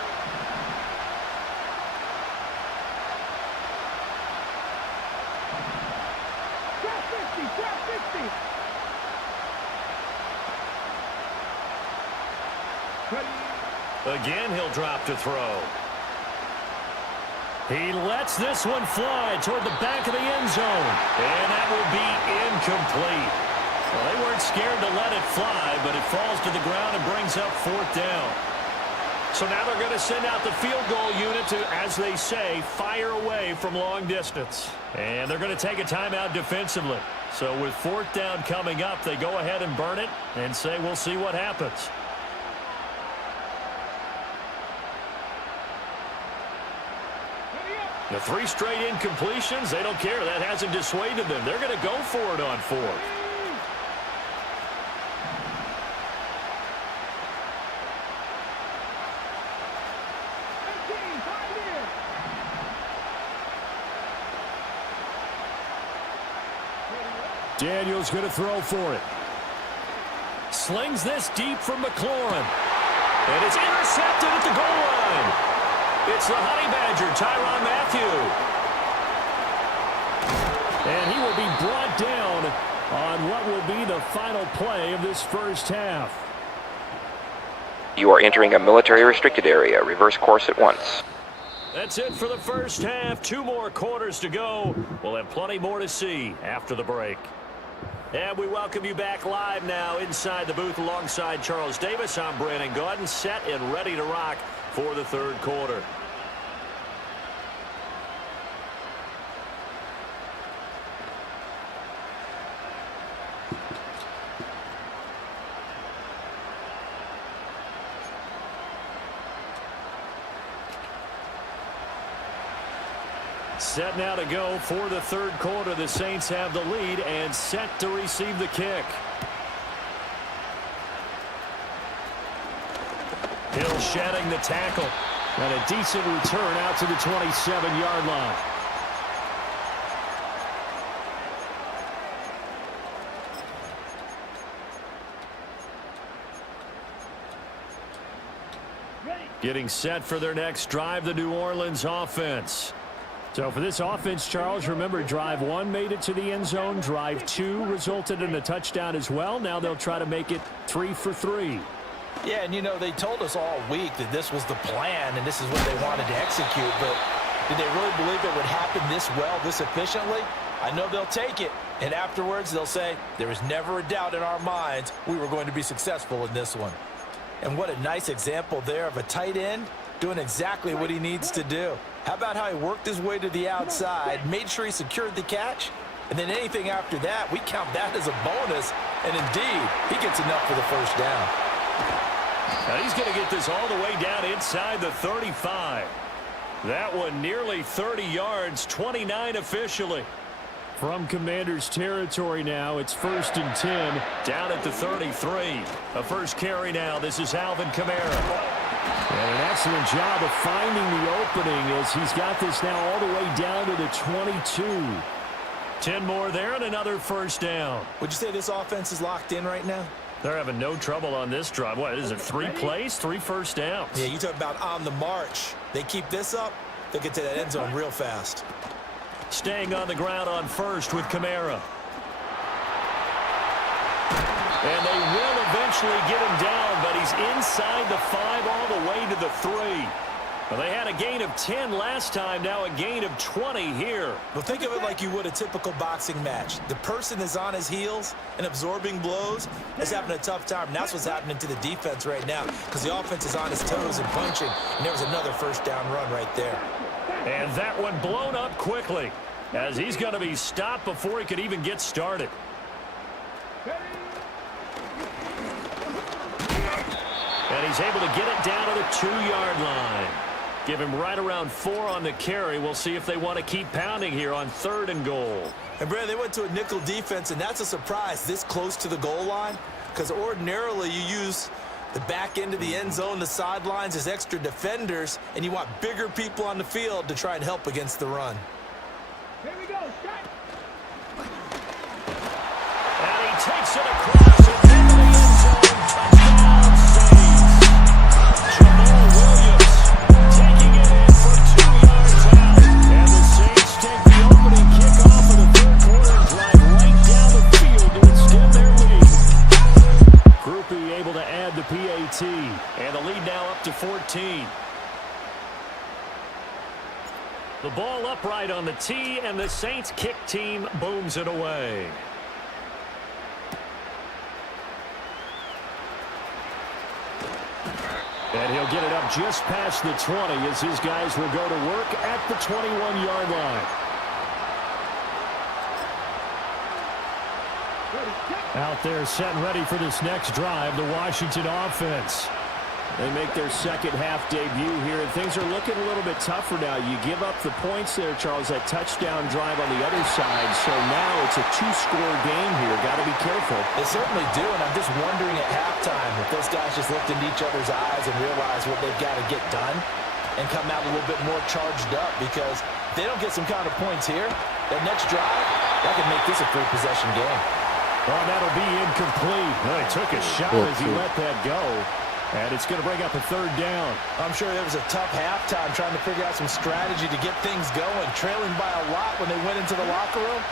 Drop 50. Again, he'll drop to throw. He lets this one fly toward the back of the end zone. And that will be incomplete. Well, they weren't scared to let it fly, but it falls to the ground and brings up 4th down. So now they're going to send out the field goal unit to, as they say, fire away from long distance. And they're going to take a timeout defensively. So with 4th down coming up, they go ahead and burn it and say, we'll see what happens. The 3 straight incompletions, they don't care. That hasn't dissuaded them. They're going to go for it on 4th. Daniels going to throw for it. Slings this deep from McLaurin. And it's intercepted at the goal line. It's the Honey Badger, Tyrann Mathieu. And he will be brought down on what will be the final play of this first half. You are entering a military restricted area. Reverse course at once. That's it for the first half. 2 more quarters to go. We'll have plenty more to see after the break. And we welcome you back live now inside the booth alongside Charles Davis. I'm Brandon Gaudin, set and ready to rock for the 3rd quarter. Set now to go for the 3rd quarter. The Saints have the lead and set to receive the kick. Hill shedding the tackle. And a decent return out to the 27-yard line. Getting set for their next drive, the New Orleans offense. So for this offense, Charles, remember, drive 1 made it to the end zone. Drive 2 resulted in a touchdown as well. Now they'll try to make it 3 for 3. Yeah, and you know, they told us all week that this was the plan and this is what they wanted to execute, but did they really believe it would happen this well, this efficiently? I know they'll take it, and afterwards they'll say, there was never a doubt in our minds we were going to be successful in this one. And what a nice example there of a tight end doing exactly what he needs to do. How about how he worked his way to the outside, made sure he secured the catch, and then anything after that, we count that as a bonus, and indeed, he gets enough for the first down. Now he's going to get this all the way down inside the 35. That one nearly 30 yards, 29 officially. From Commander's territory now, it's 1st and 10. Down at the 33. A first carry now. This is Alvin Kamara. And an excellent job of finding the opening as he's got this now all the way down to the 22. 10 more there and another first down. Would you say this offense is locked in right now? They're having no trouble on this drive. What is it, 3 plays, 3 first downs? Yeah, you talk about on the march. They keep this up, they'll get to that end zone real fast. Staying on the ground on first with Kamara. And they will eventually get him down, but he's inside the 5 all the way to the 3. Well, they had a gain of 10 last time, now a gain of 20 here. Well, think of it like you would a typical boxing match. The person is on his heels and absorbing blows is having a tough time. And that's what's happening to the defense right now because the offense is on his toes and punching, and there was another first down run right there. And that one blown up quickly as he's going to be stopped before he could even get started. And he's able to get it down to the 2-yard line. Give him right around 4 on the carry. We'll see if they want to keep pounding here on 3rd and goal. And, Brad, they went to a nickel defense, and that's a surprise this close to the goal line because ordinarily you use the back end of the end zone, the sidelines as extra defenders, and you want bigger people on the field to try and help against the run. Here we go, shot. And he takes it across and into the end zone. Touchdown Saints. Jamal Williams taking it in for 2 yards out. And the Saints take the opening kickoff of the 3rd quarter and drive right down the field to extend their lead. Groupie able to add the PAT. And the lead now up to 14. The ball upright on the tee, and the Saints kick team booms it away. And he'll get it up just past the 20 as his guys will go to work at the 21-yard line. Out there set and ready for this next drive, the Washington offense. They make their second half debut here, and things are looking a little bit tougher now. You give up the points there, Charles, that touchdown drive on the other side. So now it's a 2-score game here. Got to be careful. They certainly do, and I'm just wondering at halftime if those guys just looked into each other's eyes and realized what they've got to get done and come out a little bit more charged up, because if they don't get some kind of points here, that next drive, that could make this a 3-possession game. Oh, that'll be incomplete. Well, he took a shot as he let that go. And it's going to bring up a 3rd down. I'm sure there was a tough halftime trying to figure out some strategy to get things going, trailing by a lot when they went into the locker room.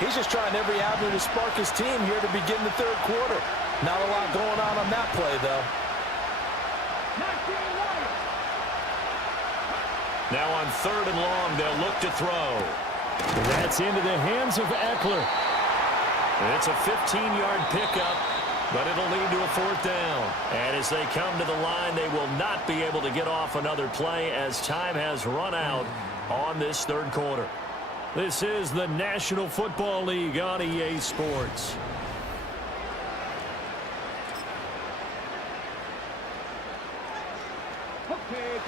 He's just trying every avenue to spark his team here to begin the 3rd quarter. Not a lot going on that play, though. Now on 3rd and long, they'll look to throw. And that's into the hands of Eckler. And it's a 15-yard pickup, but it'll lead to a 4th down. And as they come to the line, they will not be able to get off another play as time has run out on this 3rd quarter. This is the National Football League on EA Sports.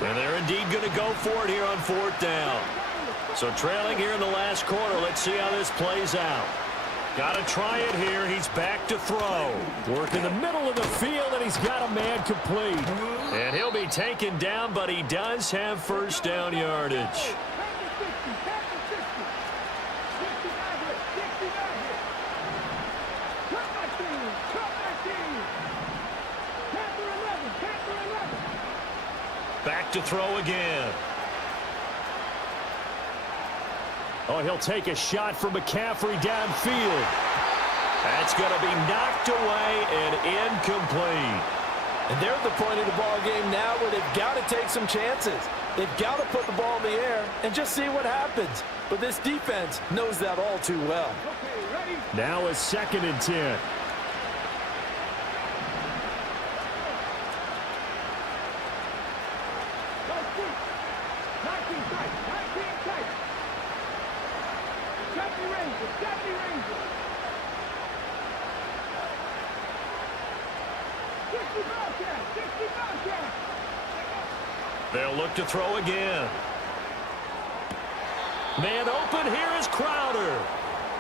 And they're indeed going to go for it here on 4th down. So trailing here in the last quarter, let's see how this plays out. Got to try it here. He's back to throw. Work in the middle of the field, and he's got a man complete. And he'll be taken down, but he does have 1st down yardage. Back to throw again. Oh, he'll take a shot from McCaffrey downfield. That's going to be knocked away and incomplete. And they're at the point of the ball game now where they've got to take some chances. They've got to put the ball in the air and just see what happens. But this defense knows that all too well. Now a 2nd and 10. They'll look to throw again. Man open, here is Crowder.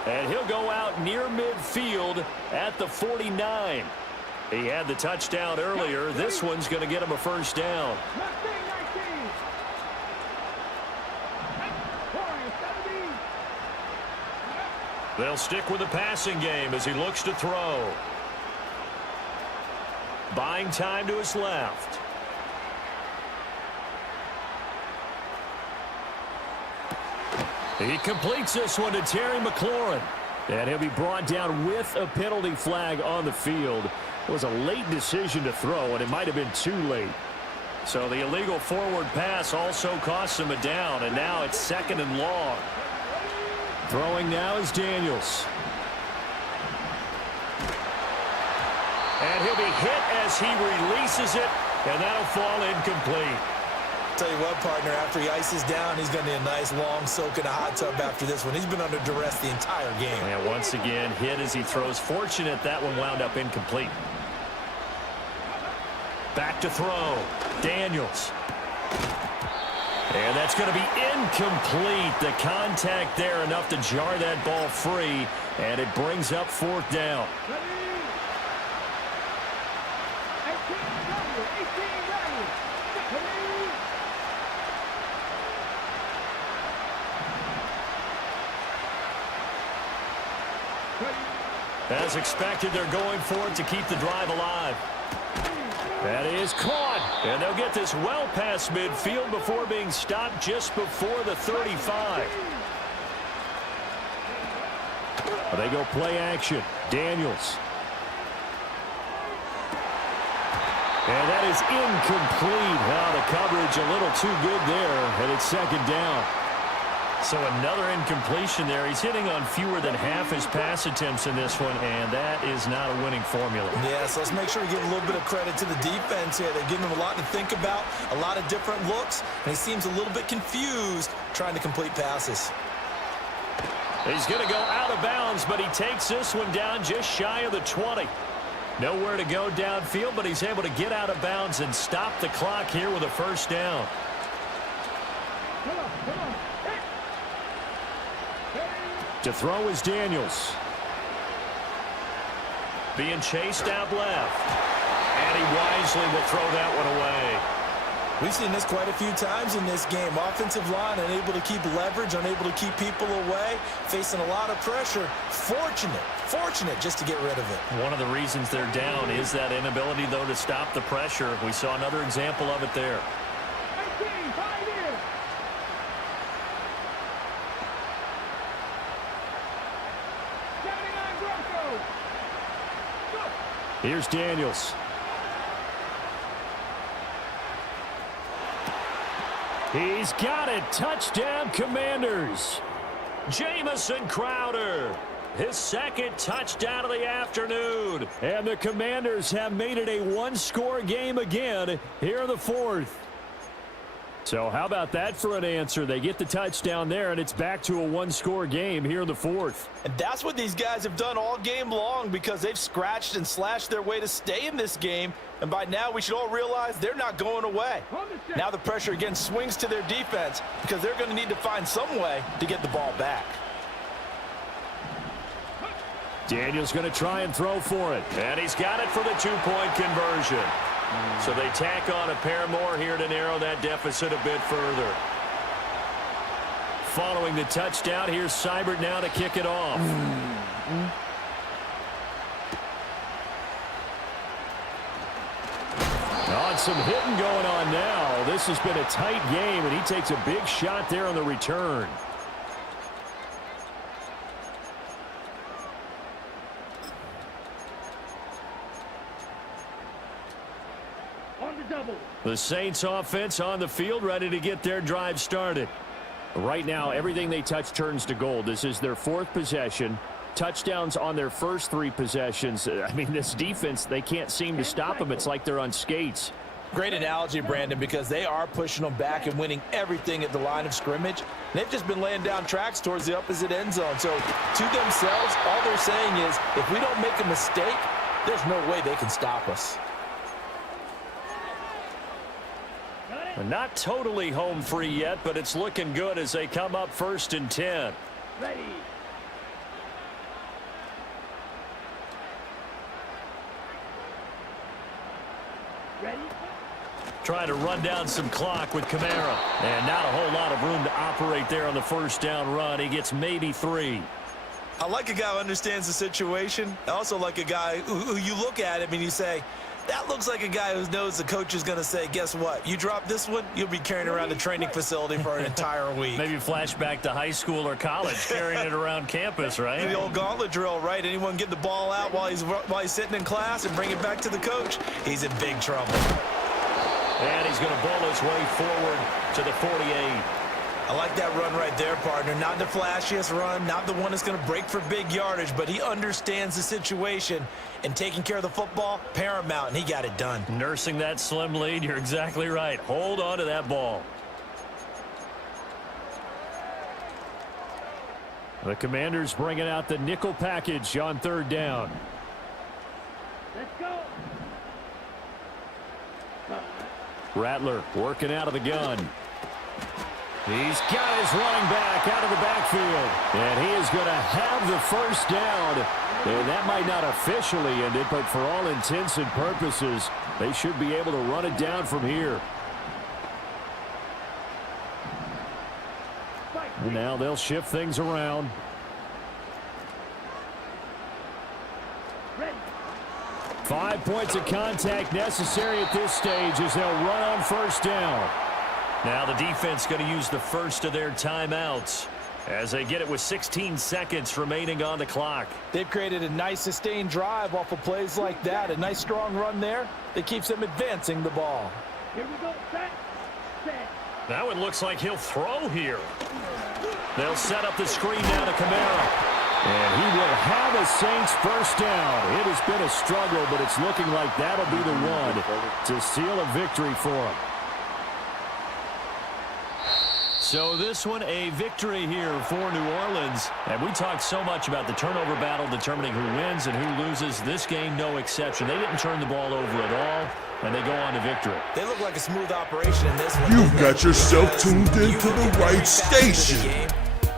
And he'll go out near midfield at the 49. He had the touchdown earlier. This one's going to get him a first down. They'll stick with the passing game as he looks to throw. Buying time to his left. He completes this one to Terry McLaurin. And he'll be brought down with a penalty flag on the field. It was a late decision to throw, and it might have been too late. So the illegal forward pass also costs him a down, and now it's 2nd and long. Throwing now is Daniels. And he'll be hit as he releases it, and that'll fall incomplete. Tell you what, partner, after he ices down, he's going to need a nice long soak in a hot tub after this one. He's been under duress the entire game. And once again, hit as he throws. Fortunate that one wound up incomplete. Back to throw. Daniels. And that's going to be incomplete. The contact there enough to jar that ball free, and it brings up 4th down. As expected, they're going for it to keep the drive alive. That is caught. And they'll get this well past midfield before being stopped just before the 35. They go play action. Daniels. And that is incomplete. Now the coverage a little too good there, and it's 2nd down. So another incompletion there. He's hitting on fewer than half his pass attempts in this one, and that is not a winning formula. Yes, let's make sure we give a little bit of credit to the defense here. They're giving him a lot to think about, a lot of different looks, and he seems a little bit confused trying to complete passes. He's going to go out of bounds, but he takes this one down just shy of the 20. Nowhere to go downfield, but he's able to get out of bounds and stop the clock here with a first down. To throw is Daniels. Being chased out left. And he wisely will throw that one away. We've seen this quite a few times in this game. Offensive line unable to keep leverage, unable to keep people away, facing a lot of pressure. Fortunate just to get rid of it. One of the reasons they're down is that inability, though, to stop the pressure. We saw another example of it there. Here's Daniels. He's got it. Touchdown, Commanders. Jamison Crowder. His 2nd touchdown of the afternoon. And the Commanders have made it a one-score game again here in the 4th. So how about that for an answer? They get the touchdown there, and it's back to a one-score game here in the 4th. And that's what these guys have done all game long, because they've scratched and slashed their way to stay in this game. And by now, we should all realize they're not going away. Now the pressure again swings to their defense, because they're going to need to find some way to get the ball back. Daniels going to try and throw for it. And he's got it for the 2-point conversion. So they tack on a pair more here to narrow that deficit a bit further. Following the touchdown, here's Seibert now to kick it off. On some hitting going on now. This has been a tight game, and he takes a big shot there on the return. The Saints offense on the field, ready to get their drive started. Right now, everything they touch turns to gold. This is their 4th possession. Touchdowns on their first 3 possessions. I mean, this defense, they can't seem to stop them. It's like they're on skates. Great analogy, Brandon, because they are pushing them back and winning everything at the line of scrimmage. They've just been laying down tracks towards the opposite end zone. So to themselves, all they're saying is, if we don't make a mistake, there's no way they can stop us. Not totally home free yet, but it's looking good as they come up 1st and 10. Ready. trying to run down some clock with Kamara. And not a whole lot of room to operate there on the first down run. He gets maybe 3. I like a guy who understands the situation. I also like a guy who you look at him and you say, that looks like a guy who knows the coach is going to say, guess what? You drop this one, you'll be carrying around the training facility for an entire week. Maybe flashback to high school or college, carrying it around campus, right? The old gauntlet drill, right? Anyone get the ball out while he's sitting in class and bring it back to the coach? He's in big trouble. And he's going to bowl his way forward to the 48. I like that run right there, partner. Not the flashiest run, not the one that's going to break for big yardage, but he understands the situation, and taking care of the football, paramount, and he got it done. Nursing that slim lead, you're exactly right. Hold on to that ball. The Commanders bringing out the nickel package on 3rd down. Let's go. Rattler working out of the gun. He's got his running back out of the backfield. And he is going to have the first down. And that might not officially end it, but for all intents and purposes, they should be able to run it down from here. Now they'll shift things around. Ready. 5 points of contact necessary at this stage as they'll run on first down. Now the defense going to use the first of their timeouts as they get it with 16 seconds remaining on the clock. They've created a nice sustained drive off of plays like that. A nice strong run there that keeps them advancing the ball. Here we go. Set. Now it looks like he'll throw here. They'll set up the screen down to Kamara. And he will have a Saints first down. It has been a struggle, but it's looking like that'll be the one to seal a victory for him. So this one a victory here for New Orleans. And we talked so much about the turnover battle determining who wins and who loses. This game, no exception. They didn't turn the ball over at all, and they go on to victory. They look like a smooth operation in this one. You've got yourself tuned into the right station.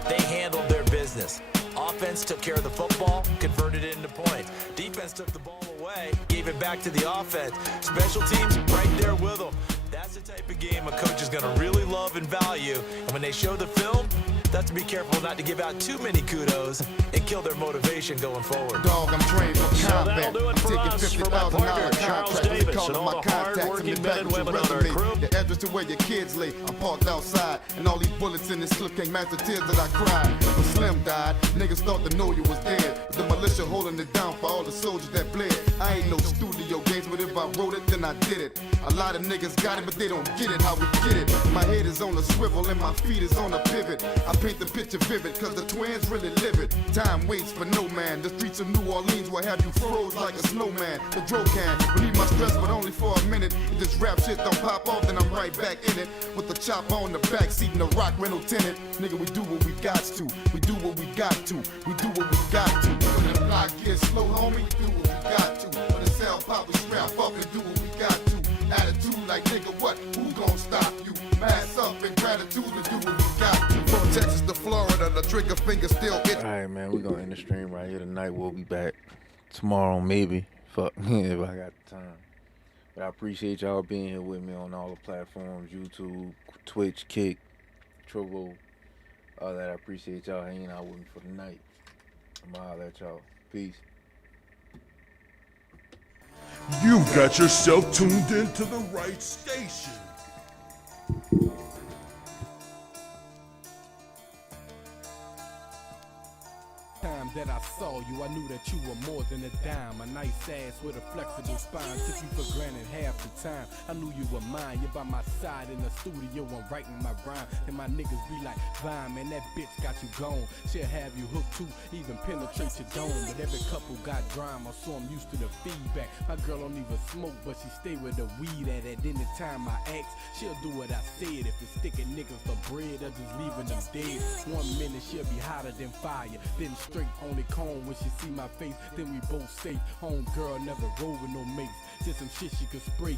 They handled their business. Offense took care of the football, converted it into points. Defense took the ball away, gave it back to the offense. Special teams right there with them. That's the type of game a coach is going to really love and value. And when they show the film, they have to be careful not to give out too many kudos and kill their motivation going forward. Dog, I'm trained for So combat. that'll do it for us, for my partner, Charles Davis, and all the hard-working men and women on our crew. The address to where your kids lay. I'm parked outside, and all these bullets in this clip can't match the tears that I cried. When Slim died, niggas thought to know you was dead. But the militia holding it down for all the soldiers that bled. I ain't no studio games, but if I wrote it, then I did it. A lot of niggas got it, but they don't get it how we get it. My head is on a swivel and my feet is on a pivot. I paint the picture vivid, cause the twins really live it. Time waits for no man. The streets of New Orleans will have you froze like a snowman. The dro can relieve my stress, but only for a minute. If this rap shit don't pop off, then I'm right back in it. With the chopper on the back seat and the rock rental tenant. Nigga, we do what we got to. We do what we got to. We do what we got to. When the block gets slow, homie, we do what we got to. When the cell pop, we scrap up and do what we got to. Attitude like, nigga, what? Who gon' stop you? Mass up in gratitude to do what we got to. From Texas to Florida, the trigger finger still itch. Alright, man, we're gonna end the stream right here tonight. We'll be back tomorrow, maybe. Fuck, if I got the time. But I appreciate y'all being here with me on all the platforms, YouTube, Twitch, Kick, Trovo, all that. I appreciate y'all hanging out with me for the night. I'm gonna holler at y'all. Peace. You've got yourself tuned into the right station. Time that I saw you, I knew that you were more than a dime. A nice ass with a flexible spine. Took you for granted half the time. I knew you were mine. You're by my side in the studio, I'm writing my rhyme. And my niggas be like, Vine, man, that bitch got you gone. She'll have you hooked too, even penetrate your dome. But every couple got drama, so I'm used to the feedback. My girl don't even smoke, but she stay with the weed at any time I ask. She'll do what I said. If it's sticking niggas for bread or just leaving them dead. 1 minute she'll be hotter than fire, then straight on the cone when she see my face, then we both safe. Home girl never roll with no mates, just some shit she could spray.